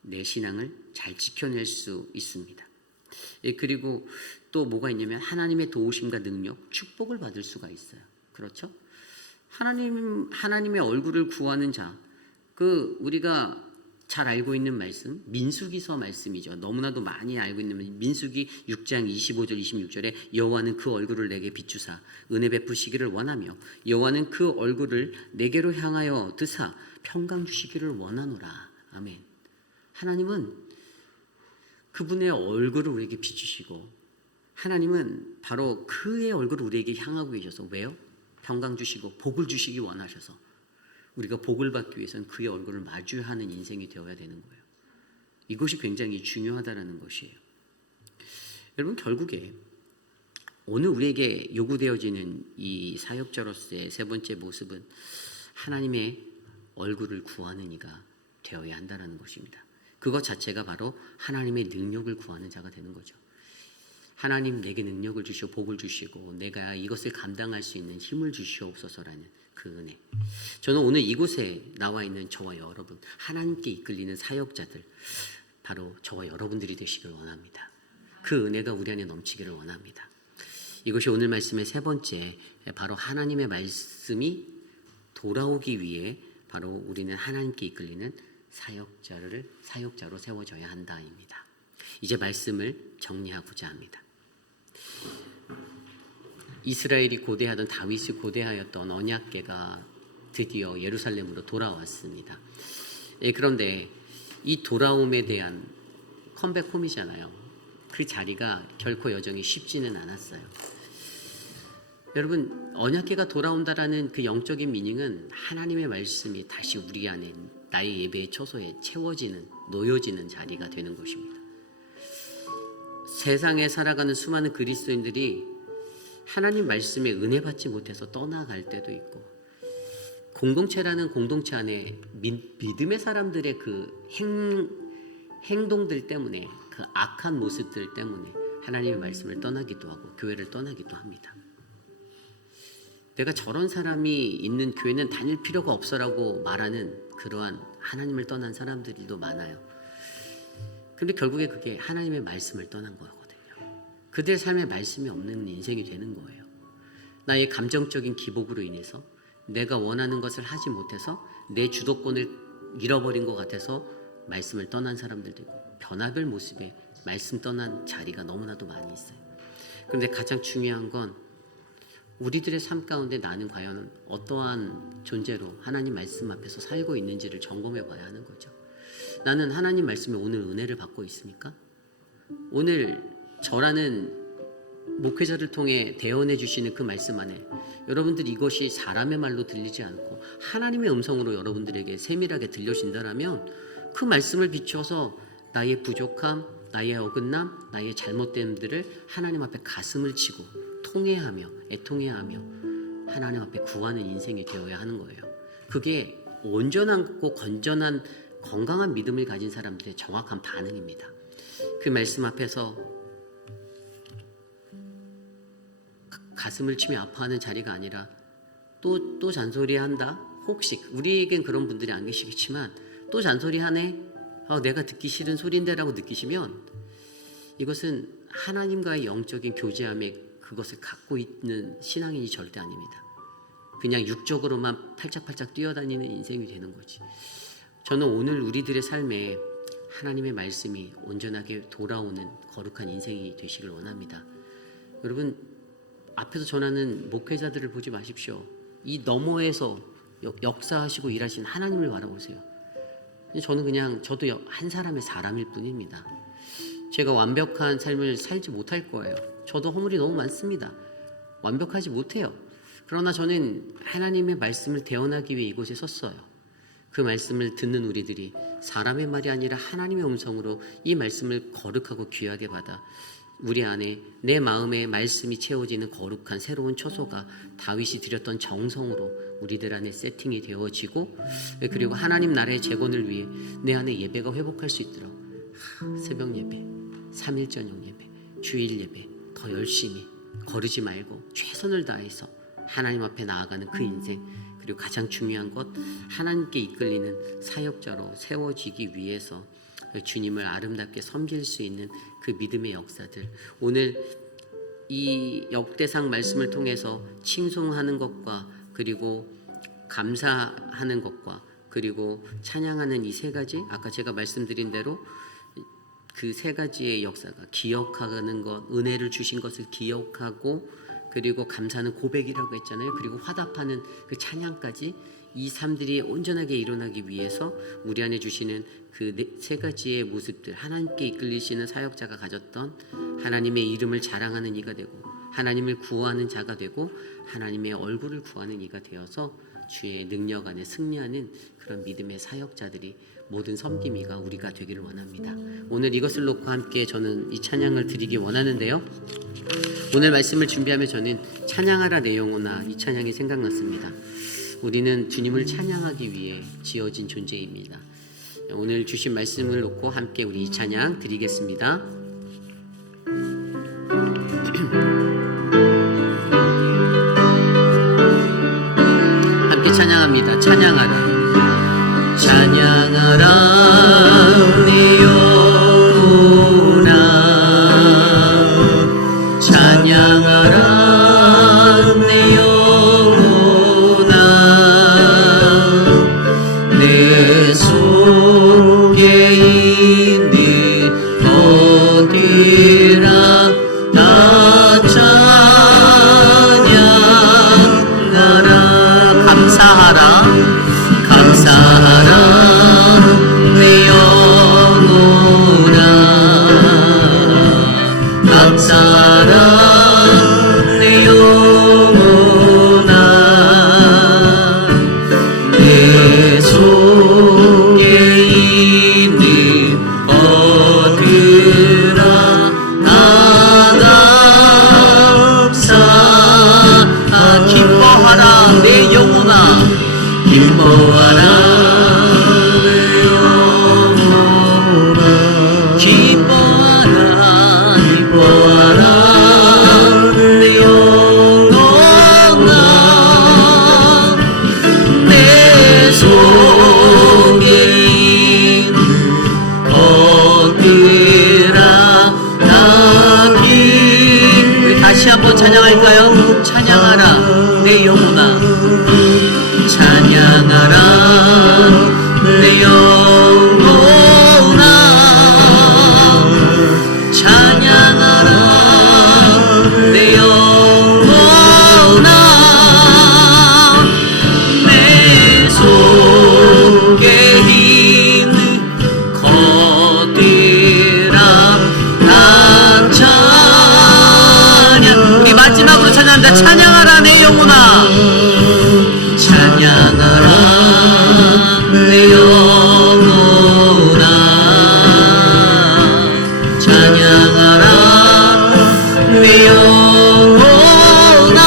내 신앙을 잘 지켜낼 수 있습니다. 그리고 또 뭐가 있냐면 하나님의 도우심과 능력, 축복을 받을 수가 있어요. 그렇죠? 하나님의 얼굴을 구하는 자, 그 우리가 잘 알고 있는 말씀, 민수기서 말씀이죠. 너무나도 많이 알고 있는 민수기 6장 25절 26절에 여호와는 그 얼굴을 내게 비추사 은혜 베푸시기를 원하며 여호와는 그 얼굴을 내게로 향하여 드사 평강 주시기를 원하노라. 아멘. 하나님은 그분의 얼굴을 우리에게 비추시고 하나님은 바로 그의 얼굴을 우리에게 향하고 계셔서, 왜요? 평강 주시고 복을 주시기 원하셔서 우리가 복을 받기 위해서는 그의 얼굴을 마주하는 인생이 되어야 되는 거예요. 이것이 굉장히 중요하다는 것이에요. 여러분, 결국에 오늘 우리에게 요구되어지는 이 사역자로서의 세 번째 모습은 하나님의 얼굴을 구하는 이가 되어야 한다는 것입니다. 그것 자체가 바로 하나님의 능력을 구하는 자가 되는 거죠. 하나님 내게 능력을 주시고 복을 주시고 내가 이것을 감당할 수 있는 힘을 주시옵소서라는 그 은혜. 저는 오늘 이곳에 나와 있는 저와 여러분, 하나님께 이끌리는 사역자들, 바로 저와 여러분들이 되시길 원합니다. 그 은혜가 우리 안에 넘치기를 원합니다. 이것이 오늘 말씀의 세 번째, 바로 하나님의 말씀이 돌아오기 위해 바로 우리는 하나님께 이끌리는 사역자로 세워져야 한다입니다. 이제 말씀을 정리하고자 합니다. 이스라엘이 고대하던, 다윗이 고대하였던 언약궤가 드디어 예루살렘으로 돌아왔습니다. 그런데 이 돌아옴에 대한 컴백홈이잖아요. 그 자리가 결코 여정이 쉽지는 않았어요. 여러분, 언약궤가 돌아온다라는 그 영적인 미닝은 하나님의 말씀이 다시 우리 안에 나의 예배의 처소에 채워지는, 놓여지는 자리가 되는 것입니다. 세상에 살아가는 수많은 그리스도인들이 하나님 말씀에 은혜 받지 못해서 떠나갈 때도 있고, 공동체라는 공동체 안에 믿음의 사람들의 그 행동들 때문에, 그 악한 모습들 때문에 하나님의 말씀을 떠나기도 하고 교회를 떠나기도 합니다. 내가 저런 사람이 있는 교회는 다닐 필요가 없어라고 말하는 그러한 하나님을 떠난 사람들도 많아요. 근데 결국에 그게 하나님의 말씀을 떠난 거거든요. 그들의 삶에 말씀이 없는 인생이 되는 거예요. 나의 감정적인 기복으로 인해서, 내가 원하는 것을 하지 못해서 내 주도권을 잃어버린 것 같아서 말씀을 떠난 사람들도 있고, 변화별 모습에 말씀 떠난 자리가 너무나도 많이 있어요. 그런데 가장 중요한 건 우리들의 삶 가운데 나는 과연 어떠한 존재로 하나님 말씀 앞에서 살고 있는지를 점검해 봐야 하는 거죠. 나는 하나님 말씀에 오늘 은혜를 받고 있습니까? 오늘 저라는 목회자를 통해 대언해 주시는 그 말씀 안에 여러분들 이것이 사람의 말로 들리지 않고 하나님의 음성으로 여러분들에게 세밀하게 들려진다라면 그 말씀을 비춰서 나의 부족함, 나의 어긋남, 나의 잘못됨들을 하나님 앞에 가슴을 치고 통회하며 애통해하며 하나님 앞에 구하는 인생이 되어야 하는 거예요. 그게 온전하고 건전한 건강한 믿음을 가진 사람들의 정확한 반응입니다. 그 말씀 앞에서 가슴을 치며 아파하는 자리가 아니라 또 잔소리한다. 혹시 우리에겐 그런 분들이 안 계시겠지만 또 잔소리하네. 내가 듣기 싫은 소리인데라고 느끼시면 이것은 하나님과의 영적인 교제함에 그것을 갖고 있는 신앙인이 절대 아닙니다. 그냥 육적으로만 팔짝팔짝 뛰어다니는 인생이 되는 거지. 저는 오늘 우리들의 삶에 하나님의 말씀이 온전하게 돌아오는 거룩한 인생이 되시길 원합니다. 여러분, 앞에서 전하는 목회자들을 보지 마십시오. 이 너머에서 역사하시고 일하신 하나님을 바라보세요. 저도 한 사람의 사람일 뿐입니다. 제가 완벽한 삶을 살지 못할 거예요. 저도 허물이 너무 많습니다. 완벽하지 못해요. 그러나 저는 하나님의 말씀을 대언하기 위해 이곳에 섰어요. 그 말씀을 듣는 우리들이 사람의 말이 아니라 하나님의 음성으로 이 말씀을 거룩하고 귀하게 받아 우리 안에 내 마음에 말씀이 채워지는 거룩한 새로운 처소가 다윗이 드렸던 정성으로 우리들 안에 세팅이 되어지고, 그리고 하나님 나라의 재건을 위해 내 안에 예배가 회복할 수 있도록 새벽 예배, 3일 저녁 예배, 주일 예배 더 열심히 거르지 말고 최선을 다해서 하나님 앞에 나아가는 그 인생, 그리고 가장 중요한 것 하나님께 이끌리는 사역자로 세워지기 위해서 주님을 아름답게 섬길 수 있는 그 믿음의 역사들, 오늘 이 역대상 말씀을 통해서 칭송하는 것과 그리고 감사하는 것과 그리고 찬양하는 이 세 가지, 아까 제가 말씀드린 대로 그 세 가지의 역사가 기억하는 것, 은혜를 주신 것을 기억하고 그리고 감사는 고백이라고 했잖아요. 그리고 화답하는 그 찬양까지, 이 삶들이 온전하게 일어나기 위해서 우리 안에 주시는 그 세 가지의 모습들, 하나님께 이끌리시는 사역자가 가졌던 하나님의 이름을 자랑하는 이가 되고 하나님을 구하는 자가 되고 하나님의 얼굴을 구하는 이가 되어서 주의 능력 안에 승리하는 그런 믿음의 사역자들이 모든 섬김이가 우리가 되기를 원합니다. 오늘 이것을 놓고 함께 저는 이 찬양을 드리기 원하는데요. 오늘 말씀을 준비하며 저는 찬양하라 내 영혼아, 이 찬양이 생각났습니다. 우리는 주님을 찬양하기 위해 지어진 존재입니다. 오늘 주신 말씀을 놓고 함께 우리 이 찬양 드리겠습니다. 함께 찬양합니다. 찬양하라. 찬양하라 내 영혼아, 찬양하라 내 영혼아, 내 속에 있는 어디라 다 찬양하라. 감사하라 감사하라 내 영혼아 감사하라 내 영혼아 내 속에 있는 것들아 다 감사 기뻐하라 내 영혼아 기뻐하라 내 영혼아 기뻐하라 기뻐하라 내 영혼아 내 속에 있는 것들아 다 다시 한번 찬양할까요? 찬양하라 내 영혼아 찬양하라 내 영혼아 찬양하라 내 영혼아 내 속에 있는 것들아 다 찬양 우리 마지막으로 찬양합니다. 찬양하라 내 영혼아 찬양하라 내 영혼아 찬양하라 내 영혼아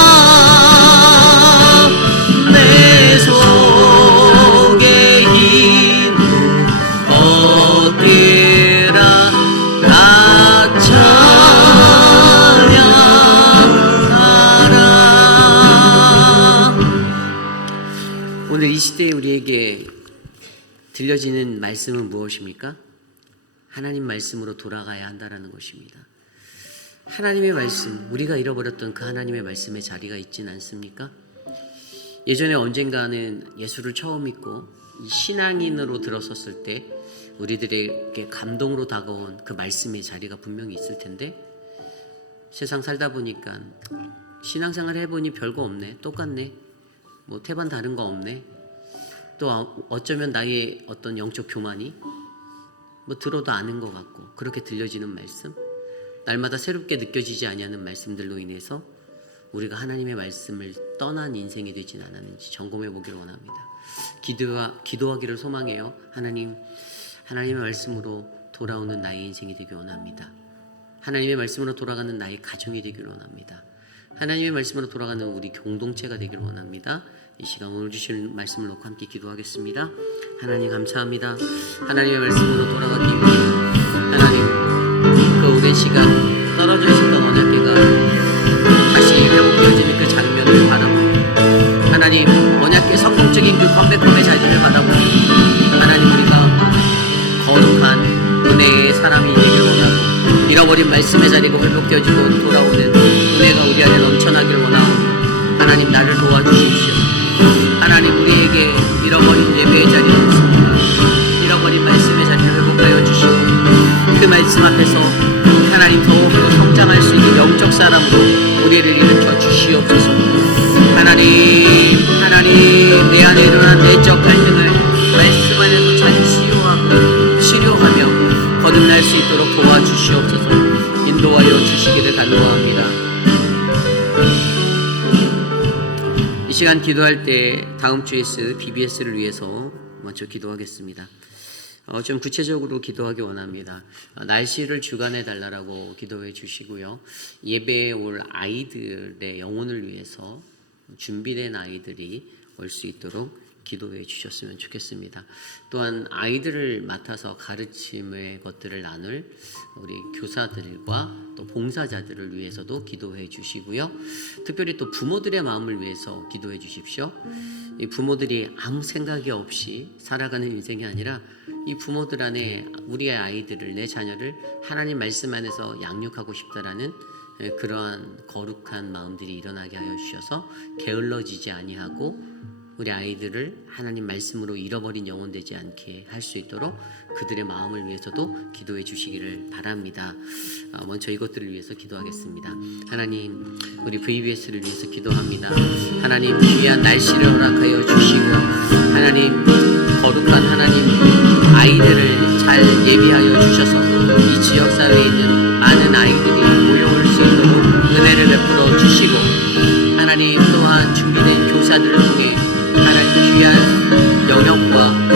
내 속에 있는 것들아 다 찬양하라. 오늘 이 시대에 우리에게 들려지는 말씀은 무엇입니까? 하나님 말씀으로 돌아가야 한다라는 것입니다. 하나님의 말씀, 우리가 잃어버렸던 그 하나님의 말씀의 자리가 있진 않습니까? 예전에 언젠가는 예수를 처음 믿고 이 신앙인으로 들어섰을 때 우리들에게 감동으로 다가온 그 말씀의 자리가 분명히 있을 텐데 세상 살다 보니까 신앙생활 해보니 별거 없네, 똑같네, 뭐 태반 다른 거 없네, 또 어쩌면 나의 어떤 영적 교만이 뭐 들어도 아는 것 같고 그렇게 들려지는 말씀, 날마다 새롭게 느껴지지 아니하는 말씀들로 인해서 우리가 하나님의 말씀을 떠난 인생이 되진 않았는지 점검해 보기를 원합니다. 기도하기를 소망해요. 하나님의 말씀으로 돌아오는 나의 인생이 되길 원합니다. 하나님의 말씀으로 돌아가는 나의 가정이 되길 원합니다. 하나님의 말씀으로 돌아가는 우리 공동체가 되길 원합니다. 이 시간 오늘 주신 말씀을 놓고 함께 기도하겠습니다. 하나님 감사합니다. 하나님의 말씀으로 돌아가기 위해 하나님 그 오랜 시간 떨어져 있었던 언약궤가 다시 회복되어지는 그 장면을 바라보고 하나님 언약궤 성공적인 그 컴백홈의 자리를 바라보고 하나님 우리가 거룩한 은혜의 사람이 되길 원하고 잃어버린 말씀의 자리가 회복되어지고 돌아오는 은혜가 우리 안에 넘쳐나길 원하오니 하나님 나를 도와주십시오. 하나님 우리에게 잃어버린 예배의 자리가 없습니다. 잃어버린 말씀의 자리를 회복하여 주시고 그 말씀 앞에서 하나님 더욱더 성장할 수 있는 영적 사람으로 우리를 일으켜 주시옵소서. 하나님 내 안에 일어난 내적 갈등을 말씀 안에서 잘 치료하며 거듭날 수 있도록 도와주시옵소서. 인도하여 주시기를 간구합니다. 이 시간 기도할 때 다음 주 BBS를 위해서 먼저 기도하겠습니다. 좀 구체적으로 기도하기 원합니다. 날씨를 주관해 달라고 기도해 주시고요. 예배에 올 아이들의 영혼을 위해서 준비된 아이들이 올 수 있도록 기도해 주셨으면 좋겠습니다. 또한 아이들을 맡아서 가르침의 것들을 나눌 우리 교사들과 또 봉사자들을 위해서도 기도해 주시고요. 특별히 또 부모들의 마음을 위해서 기도해 주십시오. 이 부모들이 아무 생각이 없이 살아가는 인생이 아니라 이 부모들 안에 우리의 아이들을, 내 자녀를 하나님 말씀 안에서 양육하고 싶다라는 그러한 거룩한 마음들이 일어나게 하여 주셔서 게을러지지 아니하고 우리 아이들을 하나님 말씀으로 잃어버린 영혼 되지 않게 할 수 있도록 그들의 마음을 위해서도 기도해 주시기를 바랍니다. 먼저 이것들을 위해서 기도하겠습니다. 하나님, 우리 VBS를 위해서 기도합니다. 하나님, 귀한 날씨를 허락하여 주시고 하나님, 거룩한 하나님 아이들을 잘 예비하여 주셔서 이 지역사회에 있는 많은 아이들이 모여올 수 있도록 은혜를 베풀어 주시고 하나님, 또한 준비된 교사들을 통해 하나님 귀한 영역과 그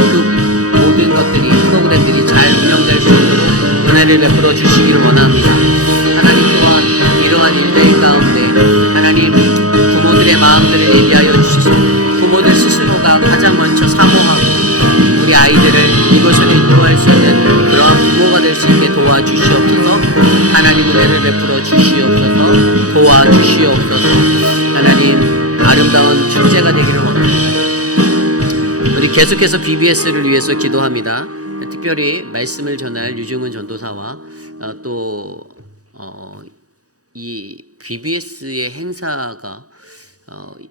모든 것들이 프로그램들이 잘 운영될 수 있도록 은혜를 베풀어 주시기를 원합니다. 하나님, 또한 이러한 일들 가운데 하나님 부모들의 마음들을 예비하여 주시소. 부모들 스스로가 가장 먼저 사모하고 우리 아이들을 이곳으로 인도할 수 있는 그러한 부모가 될 수 있게 도와주시옵소서. 하나님, 은혜를 베풀어 주시옵소서. 도와주시옵소서. 하나님, 아름다운 축제가 되기를 원합니다. 우리 계속해서 BBS를 위해서 기도합니다. 특별히 말씀을 전할 유중은 전도사와 또 이 BBS의 행사가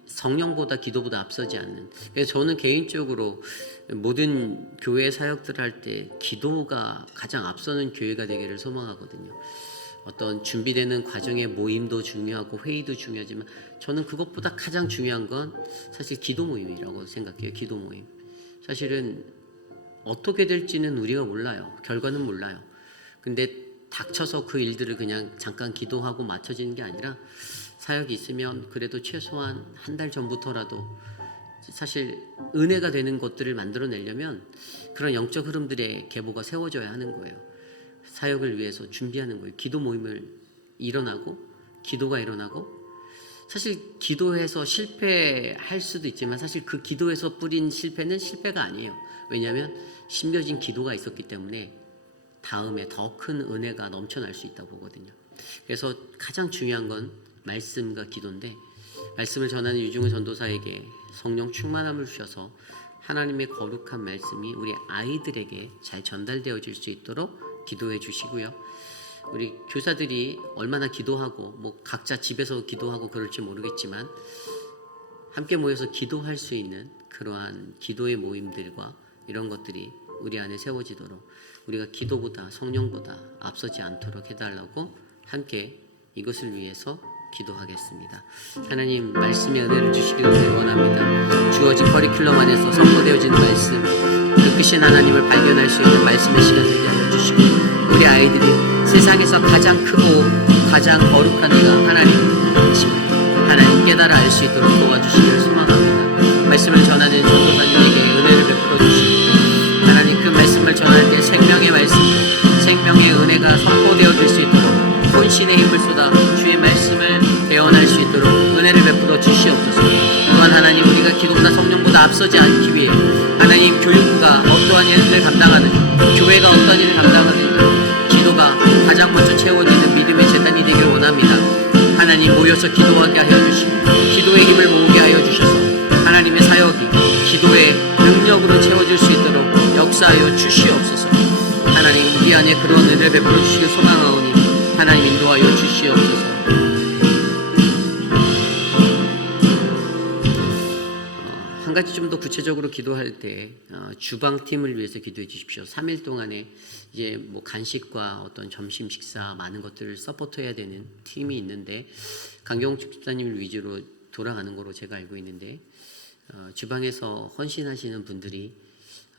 성령보다 기도보다 앞서지 않는. 그래서 저는 개인적으로 모든 교회 사역들을 할 때 기도가 가장 앞서는 교회가 되기를 소망하거든요. 어떤 준비되는 과정의 모임도 중요하고 회의도 중요하지만 저는 그것보다 가장 중요한 건 사실 기도 모임이라고 생각해요. 기도 모임. 사실은 어떻게 될지는 우리가 몰라요. 결과는 몰라요. 근데 닥쳐서 그 일들을 그냥 잠깐 기도하고 맞춰지는 게 아니라 사역이 있으면 그래도 최소한 한 달 전부터라도 사실 은혜가 되는 것들을 만들어내려면 그런 영적 흐름들의 계보가 세워져야 하는 거예요. 사역을 위해서 준비하는 거예요. 기도 모임을 일어나고 기도가 일어나고 사실 기도해서 실패할 수도 있지만 사실 그 기도에서 뿌린 실패는 실패가 아니에요. 왜냐하면 심겨진 기도가 있었기 때문에 다음에 더 큰 은혜가 넘쳐날 수 있다고 보거든요. 그래서 가장 중요한 건 말씀과 기도인데 말씀을 전하는 유중은 전도사에게 성령 충만함을 주셔서 하나님의 거룩한 말씀이 우리 아이들에게 잘 전달되어질 수 있도록 기도해 주시고요. 우리 교사들이 얼마나 기도하고 뭐 각자 집에서 기도하고 그럴지 모르겠지만 함께 모여서 기도할 수 있는 그러한 기도의 모임들과 이런 것들이 우리 안에 세워지도록 우리가 기도보다 성령보다 앞서지 않도록 해달라고 함께 이것을 위해서 기도하겠습니다. 하나님, 말씀의 은혜를 주시기를 원합니다. 주어진 커리큘럼 안에서 선포되어지는 말씀, 그 크신 하나님을 발견할 수 있는 말씀의 시간을 되게 하여 주시고 우리 아이들이 세상에서 가장 크고 가장 거룩한 이가 하나님이심을 하나님 깨달아 알 수 있도록 도와주시기를 소망합니다. 말씀을 전하는 전도사님에게 은혜를 베풀어 주시고 하나님, 그 말씀을 전할 때 생명의 말씀, 생명의 은혜가 선포되어질 수 있도록 혼신의 힘을 쏟아 주의 말씀을 배워날 수 있도록 은혜를 베풀어 주시옵소서. 또한 하나님, 우리가 기도보다 성령보다 앞서지 않기 위해 하나님, 교육부가 어떠한 일을 감당하는지, 교회가 어떠한 일을 감당하는지 기도가 가장 먼저 채워지는 믿음의 재단이 되길 원합니다. 하나님, 모여서 기도하게 하여 주시고 기도의 힘을 모으게 하여 주셔서 하나님의 사역이 기도의 능력으로 채워질 수 있도록 역사하여 주시옵소서. 하나님, 우리 안에 그런 은혜를 베풀어 주시길 소망하오니 하나님 인도하여 주시옵소서. 한 가지 좀 더 구체적으로 기도할 때 주방팀을 위해서 기도해 주십시오. 3일 동안에 이제 뭐 간식과 어떤 점심 식사 많은 것들을 서포트해야 되는 팀이 있는데 강경욱 집사님을 위주로 돌아가는 거로 제가 알고 있는데 주방에서 헌신하시는 분들이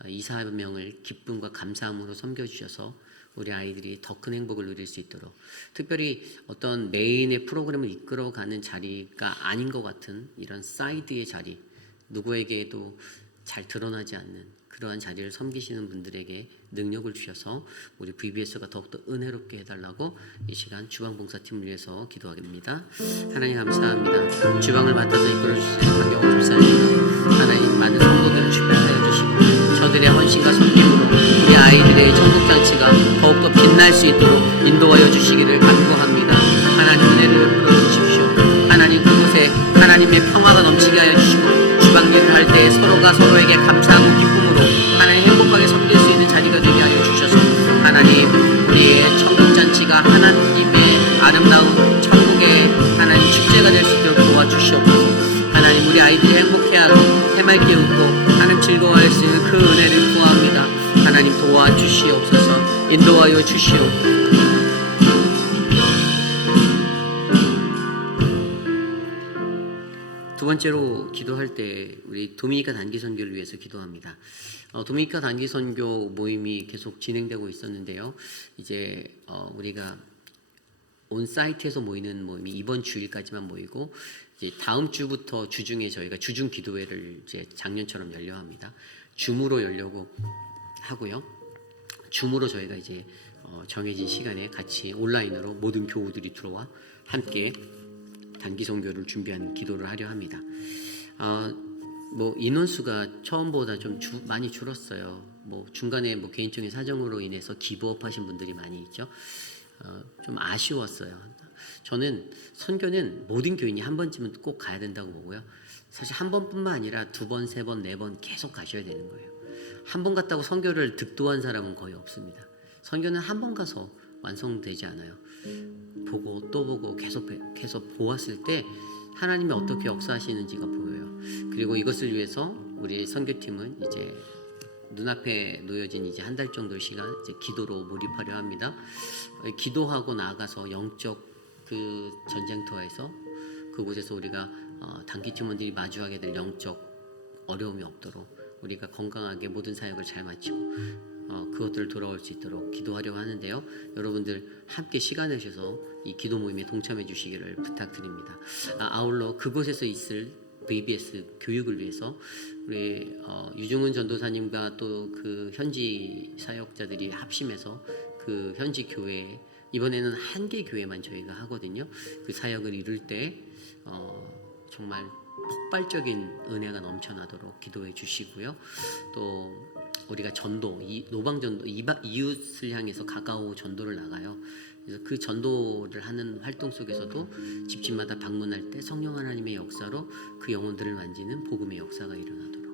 이 사명을 기쁨과 감사함으로 섬겨주셔서 우리 아이들이 더 큰 행복을 누릴 수 있도록 특별히 어떤 메인의 프로그램을 이끌어가는 자리가 아닌 것 같은 이런 사이드의 자리, 누구에게도 잘 드러나지 않는 그러한 자리를 섬기시는 분들에게 능력을 주셔서 우리 VBS가 더욱더 은혜롭게 해달라고 이 시간 주방봉사팀을 위해서 기도하겠습니다. 하나님 감사합니다. 주방을 맡아서 이끌어주시는 강경호 집사님, 하나님 많은 성도들을 축복하여 주시고 저들의 헌신과 섬김으로 우리 아이들의 천국잔치가 더욱더 빛날 수 있도록 인도하여 주시기를 간구합니다. 하나님 은혜를 베풀어 주십시오. 하나님 그곳에 하나님의 평화가 넘치게 하여 주시고 주방일을 할 때 서로가 서로에게 감사하고 기쁨으로 하나님 행복하게 섬길 수 있는 자리가 되게 하여 주셔서 하나님 우리의 천국잔치가 하나님의 아름다운 천국의 하나님 축제가 될 수 있도록 도와주시옵소서. 하나님 우리 아이들이 행복해 행복해 하고 해맑게 웃고 하나님 즐거워할 수 있는 그 은혜를 구합니다. 하나님 도와주시옵소서. 인도하여 주시옵소서. 두 번째로 기도할 때 우리 도미니카 단기 선교를 위해서 기도합니다. 도미니카 단기 선교 모임이 계속 진행되고 있었는데요. 이제 우리가 온 사이트에서 모이는 모임이 이번 주일까지만 모이고 이제 다음 주부터 주중에 저희가 주중 기도회를 이제 작년처럼 열려 합니다. 줌으로 열려고 하고요. 줌으로 저희가 이제 정해진 시간에 같이 온라인으로 모든 교우들이 들어와 함께 단기 선교를 준비하는 기도를 하려 합니다. 뭐 인원수가 처음보다 좀 많이 줄었어요. 뭐 중간에 뭐 개인적인 사정으로 인해서 기부업하신 분들이 많이 있죠. 좀 아쉬웠어요. 저는 선교는 모든 교인이 한 번쯤은 꼭 가야 된다고 보고요. 사실 한 번뿐만 아니라 두 번, 세 번, 네 번 계속 가셔야 되는 거예요. 한 번 갔다고 선교를 득도한 사람은 거의 없습니다. 선교는 한 번 가서 완성되지 않아요. 보고 또 보고 계속 보았을 때 하나님이 어떻게 역사하시는지가 보여요. 그리고 이것을 위해서 우리 선교팀은 이제 눈앞에 놓여진 이제 한 달 정도 시간 이제 기도로 몰입하려 합니다. 기도하고 나가서 영적 그 전쟁터에서 그곳에서 우리가 단기 팀원들이 마주하게 될 영적 어려움이 없도록 우리가 건강하게 모든 사역을 잘 마치고 그것들을 돌아올 수 있도록 기도하려고 하는데요. 여러분들 함께 시간 내셔서 이 기도 모임에 동참해 주시기를 부탁드립니다. 아울러 그곳에서 있을 VBS 교육을 위해서 우리 유중은 전도사님과 또 그 현지 사역자들이 합심해서 그 현지 교회 이번에는 한 개 교회만 저희가 하거든요. 그 사역을 이룰 때 정말 폭발적인 은혜가 넘쳐나도록 기도해 주시고요. 또 우리가 전도, 노방 전도, 이웃을 향해서 가까워 전도를 나가요. 그래서 그 전도를 하는 활동 속에서도 집집마다 방문할 때 성령 하나님의 역사로 그 영혼들을 만지는 복음의 역사가 일어나도록.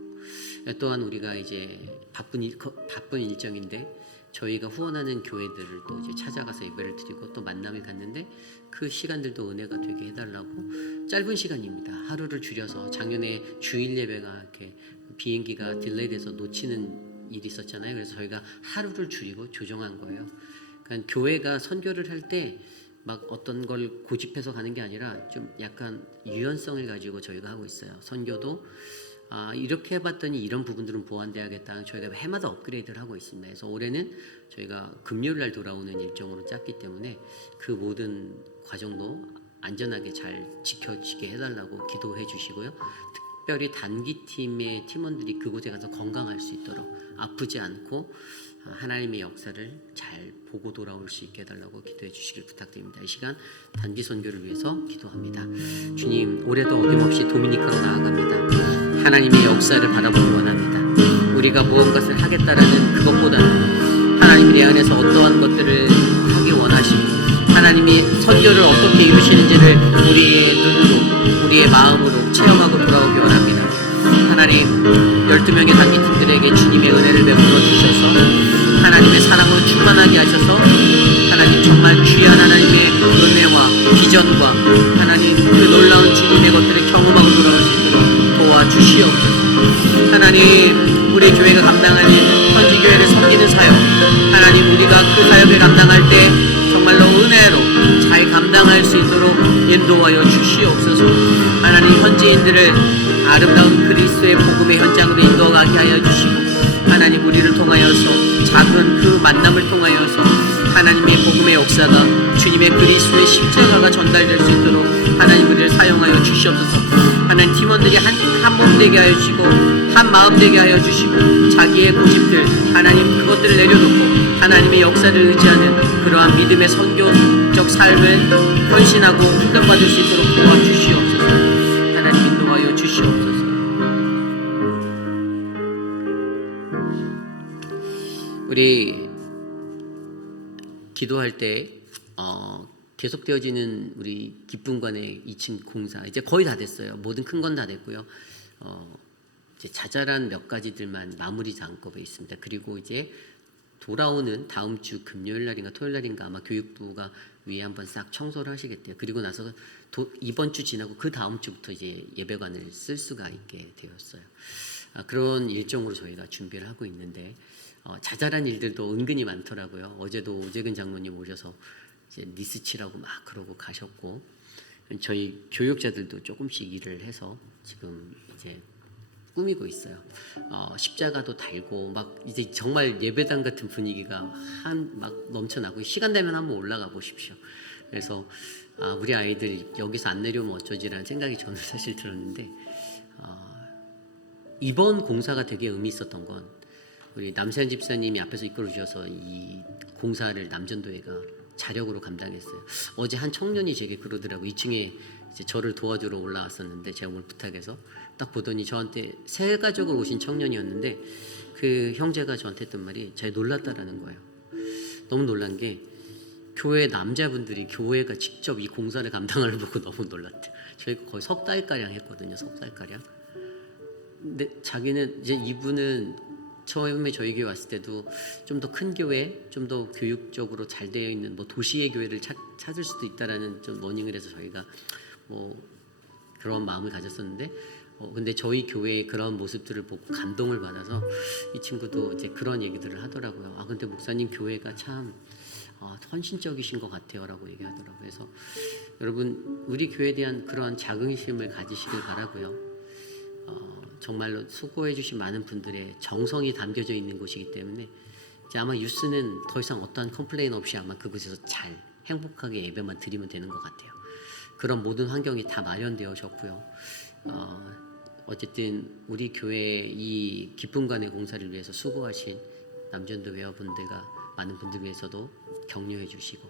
또한 우리가 이제 바쁜 일정인데 저희가 후원하는 교회들을 또 이제 찾아가서 예배를 드리고 또 만남을 갖는데 그 시간들도 은혜가 되게 해달라고. 짧은 시간입니다. 하루를 줄여서 작년에 주일 예배가 이렇게 비행기가 딜레이돼서 놓치는 일이 있었잖아요. 그래서 저희가 하루를 줄이고 조정한 거예요. 그러니까 교회가 선교를 할 때 막 어떤 걸 고집해서 가는 게 아니라 좀 약간 유연성을 가지고 저희가 하고 있어요. 선교도 이렇게 해봤더니 이런 부분들은 보완돼야겠다. 저희가 해마다 업그레이드를 하고 있습니다. 그래서 올해는 저희가 금요일 날 돌아오는 일정으로 짰기 때문에 그 모든 과정도 안전하게 잘 지켜지게 해달라고 기도해 주시고요. 특별히 단기팀의 팀원들이 그곳에 가서 건강할 수 있도록 아프지 않고 하나님의 역사를 잘 보고 돌아올 수 있게 해달라고 기도해 주시길 부탁드립니다. 이 시간 단기 선교를 위해서 기도합니다. 주님, 올해도 어김없이 도미니카로 나아갑니다. 하나님의 역사를 바라보기 원합니다. 우리가 무언가를 하겠다라는 그것보다는 하나님이 내 안에서 어떠한 것들을 하기 원하시고 하나님이 선교를 어떻게 이루시는지를 우리의 눈으로 우리의 마음으로 체험하고 돌아오기 원합니다. 하나님, 12명의 단기팀들에게 주님의 은혜를 베풀어 주셔서 하나님의 사랑으로 충만하게 하셔서 하나님 정말 귀한 하나님의 은혜와 비전과 하나님 그 놀라운 주님의 것들을 경험하고 돌아올 수 있도록 도와주시옵소서. 하나님, 우리 교회가 감당하는 현지 교회를 섬기는 사역, 하나님 우리가 그 사역을 감당할 때 정말로 은혜로 잘 감당할 수 있도록 인도하여 주시옵소서. 하나님, 현지인들을 아름다운 그리스도의 복음의 현장으로 인도하게 하여 주시고 하나님 우리를 통하여서 작은 그 만남을 통하여서 하나님의 복음의 역사가 주님의 그리스도의 십자가가 전달될 수 있도록 하나님 우리를 사용하여 주시옵소서. 하나님 팀원들이 한 몸 되게 하여 주시고 한 마음 되게 하여 주시고 자기의 고집들 하나님 그것들을 내려놓고 하나님의 역사를 의지하는 그러한 믿음의 선교적 삶을 헌신하고 훈련받을 수 있도록 도와주시옵소서. 하나님 인도하여 주시옵소서. 우리 기도할 때 계속되어지는 우리 기쁨관의 2층 공사 이제 거의 다 됐어요. 모든 큰 건 다 됐고요. 이제 자잘한 몇 가지들만 마무리 작업에 있습니다. 그리고 이제 돌아오는 다음 주 금요일 날인가 토요일 날인가 아마 교육부가 위에 한번 싹 청소를 하시겠대요. 그리고 나서 이번 주 지나고 그 다음 주부터 이제 예배관을 쓸 수가 있게 되었어요. 그런 일정으로 저희가 준비를 하고 있는데 자잘한 일들도 은근히 많더라고요. 어제도 오재근 장로님 오셔서 이제 니스치라고 막 그러고 가셨고, 저희 교육자들도 조금씩 일을 해서 지금 이제 꾸미고 있어요. 십자가도 달고 막 이제 정말 예배당 같은 분위기가 막 넘쳐나고, 시간 되면 한번 올라가 보십시오. 그래서 우리 아이들 여기서 안 내려오면 어쩌지라는 생각이 저는 사실 들었는데, 이번 공사가 되게 의미 있었던 건 우리 남세현 집사님이 앞에서 이끌어 주셔서 이 공사를 남전도회가 자력으로 감당했어요. 어제 한 청년이 제게 그러더라고. 2층에 이제 저를 도와주러 올라왔었는데 제가 오늘 부탁해서 딱 보더니 저한테 새 가족으로 오신 청년이었는데 그 형제가 저한테 했던 말이 제가 놀랐다라는 거예요. 너무 놀란 게 교회 남자분들이 교회가 직접 이 공사를 감당하는 걸 보고 너무 놀랐대요. 저희가 거의 석 달가량 했거든요. 석 달가량. 근데 자기는 이제 이분은 처음에 저희 교회 왔을 때도 좀 더 큰 교회, 좀 더 교육적으로 잘 되어 있는 뭐 도시의 교회를 찾을 수도 있다라는 좀 워닝을 해서 저희가 뭐 그런 마음을 가졌었는데, 근데 저희 교회의 그런 모습들을 보고 감동을 받아서 이 친구도 이제 그런 얘기들을 하더라고요. 근데 목사님 교회가 참 헌신적이신 것 같아요라고 얘기하더라고요. 그래서 여러분 우리 교회에 대한 그러한 자긍심을 가지시길 바라고요. 정말로 수고해 주신 많은 분들의 정성이 담겨져 있는 곳이기 때문에 이제 아마 유스는 더 이상 어떠한 컴플레인 없이 아마 그곳에서 잘 행복하게 예배만 드리면 되는 것 같아요. 그런 모든 환경이 다 마련되어졌고요. 어쨌든 우리 교회 이 기쁨관의 공사를 위해서 수고하신 남전도 회원분들과 많은 분들 위해서도 격려해 주시고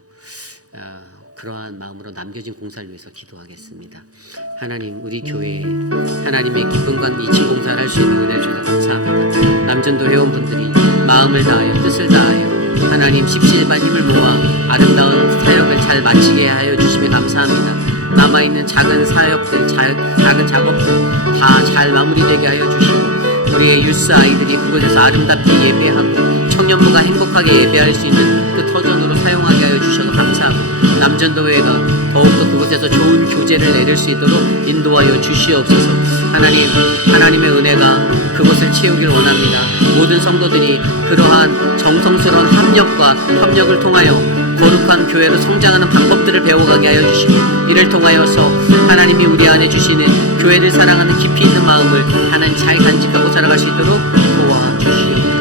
그러한 마음으로 남겨진 공사를 위해서 기도하겠습니다. 하나님, 우리 교회에 하나님의 기쁨관 2층 공사를 할 수 있는 은혜를 주셔서 감사합니다. 남전도 회원분들이 마음을 다하여 뜻을 다하여 하나님 십시일반 힘을 모아 아름다운 사역을 잘 마치게 하여 주시며 감사합니다. 남아있는 작은 사역들, 작은 작업들 다 잘 마무리되게 하여 주시고 우리의 유스 아이들이 그곳에서 아름답게 예배하고 청년부가 행복하게 예배할 수 있는 그 터전으로 사용하게 하여 주셔서 감사하고 남전도회가 더욱더 그곳에서 좋은 교제를 내릴 수 있도록 인도하여 주시옵소서. 하나님, 하나님의 은혜가 그곳을 채우길 원합니다. 모든 성도들이 그러한 정성스러운 합력과 협력을 통하여 거룩한 교회로 성장하는 방법들을 배워가게 하여 주시고 이를 통하여서 하나님이 우리 안에 주시는 교회를 사랑하는 깊이 있는 마음을 하나님 잘 간직하고 살아갈 수 있도록 도와주시옵소서.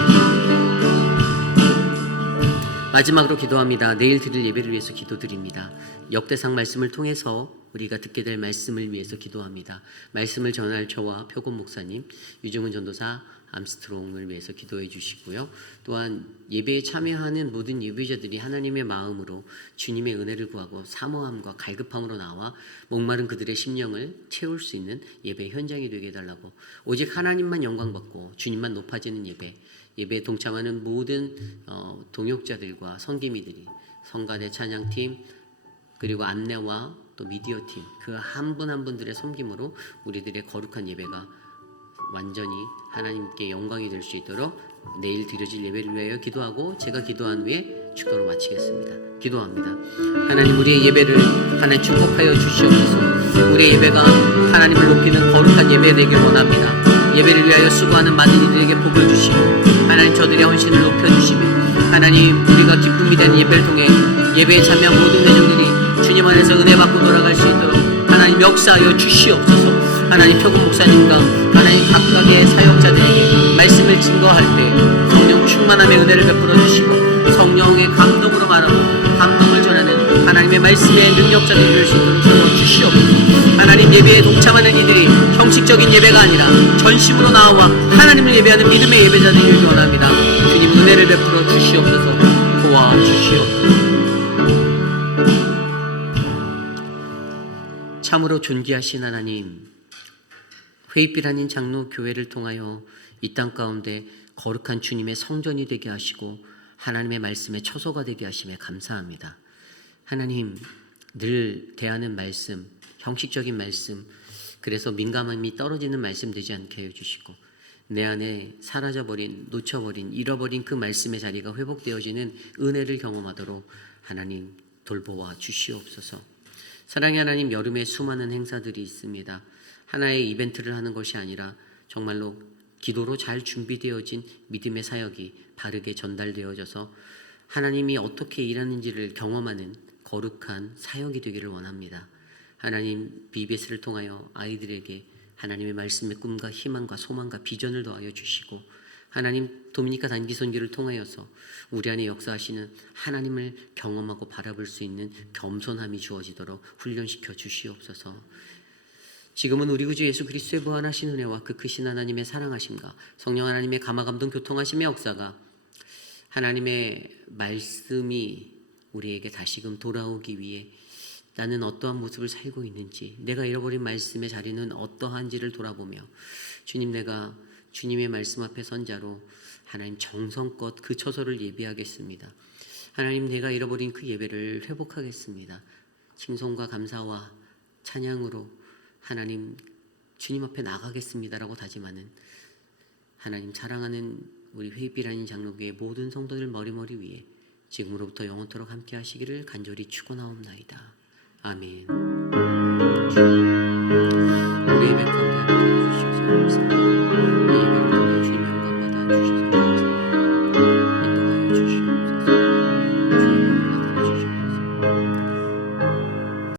마지막으로 기도합니다. 내일 드릴 예배를 위해서 기도드립니다. 역대상 말씀을 통해서 우리가 듣게 될 말씀을 위해서 기도합니다. 말씀을 전할 저와 표곤 목사님, 유정은 전도사, 암스트롱을 위해서 기도해 주시고요. 또한 예배에 참여하는 모든 예배자들이 하나님의 마음으로 주님의 은혜를 구하고 사모함과 갈급함으로 나와 목마른 그들의 심령을 채울 수 있는 예배 현장이 되게 해달라고, 오직 하나님만 영광받고 주님만 높아지는 예배에 동참하는 모든 동역자들과 성기미들이 성가대 찬양팀 그리고 안내와 또 미디어팀 그 한 분 한 분들의 섬김으로 우리들의 거룩한 예배가 완전히 하나님께 영광이 될 수 있도록 내일 드려질 예배를 위하여 기도하고 제가 기도한 후에 축도로 마치겠습니다. 기도합니다. 하나님, 우리의 예배를 하나님 축복하여 주시옵소서. 우리의 예배가 하나님을 높이는 거룩한 예배 되길 원합니다. 예배를 위하여 수고하는 많은 이들에게 복을 주시고 하나님 저들의 헌신을 높여주시며 하나님 우리가 기쁨이 되는 예배를 통해 예배에 참여한 모든 회중들이 주님 안에서 은혜 받고 돌아갈 수 있도록 하나님 역사하여 주시옵소서. 하나님 표곤 목사님과 하나님 각각의 사역자들에게 말씀을 증거할 때 성령 충만함의 은혜를 베풀어 주시고 성령의 감동으로 말하고 감동을 전하는 하나님의 말씀의 능력자들이 될 수 있도록 도와주시옵소서. 하나님 예배에 동참하는 이들이 형식적인 예배가 아니라 전심으로 나와 하나님을 예배하는 믿음의 예배자들이 되길 원합니다. 주님 은혜를 베풀어 주시옵소서. 도와주시옵소서. 참으로 존귀하신 하나님, 회의빛 아닌 장로 교회를 통하여 이 땅 가운데 거룩한 주님의 성전이 되게 하시고 하나님의 말씀의 처소가 되게 하심에 감사합니다. 하나님, 늘 대하는 말씀, 형식적인 말씀, 그래서 민감함이 떨어지는 말씀 되지 않게 해주시고 내 안에 사라져버린, 놓쳐버린, 잃어버린 그 말씀의 자리가 회복되어지는 은혜를 경험하도록 하나님 돌보아 주시옵소서. 사랑의 하나님, 여름에 수많은 행사들이 있습니다. 하나의 이벤트를 하는 것이 아니라 정말로 기도로 잘 준비되어진 믿음의 사역이 바르게 전달되어져서 하나님이 어떻게 일하는지를 경험하는 거룩한 사역이 되기를 원합니다. 하나님, BBS를 통하여 아이들에게 하나님의 말씀의 꿈과 희망과 소망과 비전을 더하여 주시고, 하나님 도미니카 단기 선교를 통하여서 우리 안에 역사하시는 하나님을 경험하고 바라볼 수 있는 겸손함이 주어지도록 훈련시켜 주시옵소서. 지금은 우리 구주 예수 그리스도의 무한하신 은혜와 그 크신 하나님의 사랑하심과 성령 하나님의 감화감동 교통하심의 역사가, 하나님의 말씀이 우리에게 다시금 돌아오기 위해 나는 어떠한 모습을 살고 있는지, 내가 잃어버린 말씀의 자리는 어떠한지를 돌아보며, 주님, 내가 주님의 말씀 앞에 선자로 하나님 정성껏 그 처소를 예비하겠습니다. 하나님, 내가 잃어버린 그 예배를 회복하겠습니다. 칭송과 감사와 찬양으로 하나님 주님 앞에 나가겠습니다라고 다짐하는, 하나님 사랑하는 우리 회빛라인 장로교의 모든 성도들 머리머리 위에 지금으로부터 영원토록 함께 하시기를 간절히 축원하옵나이다. 아멘.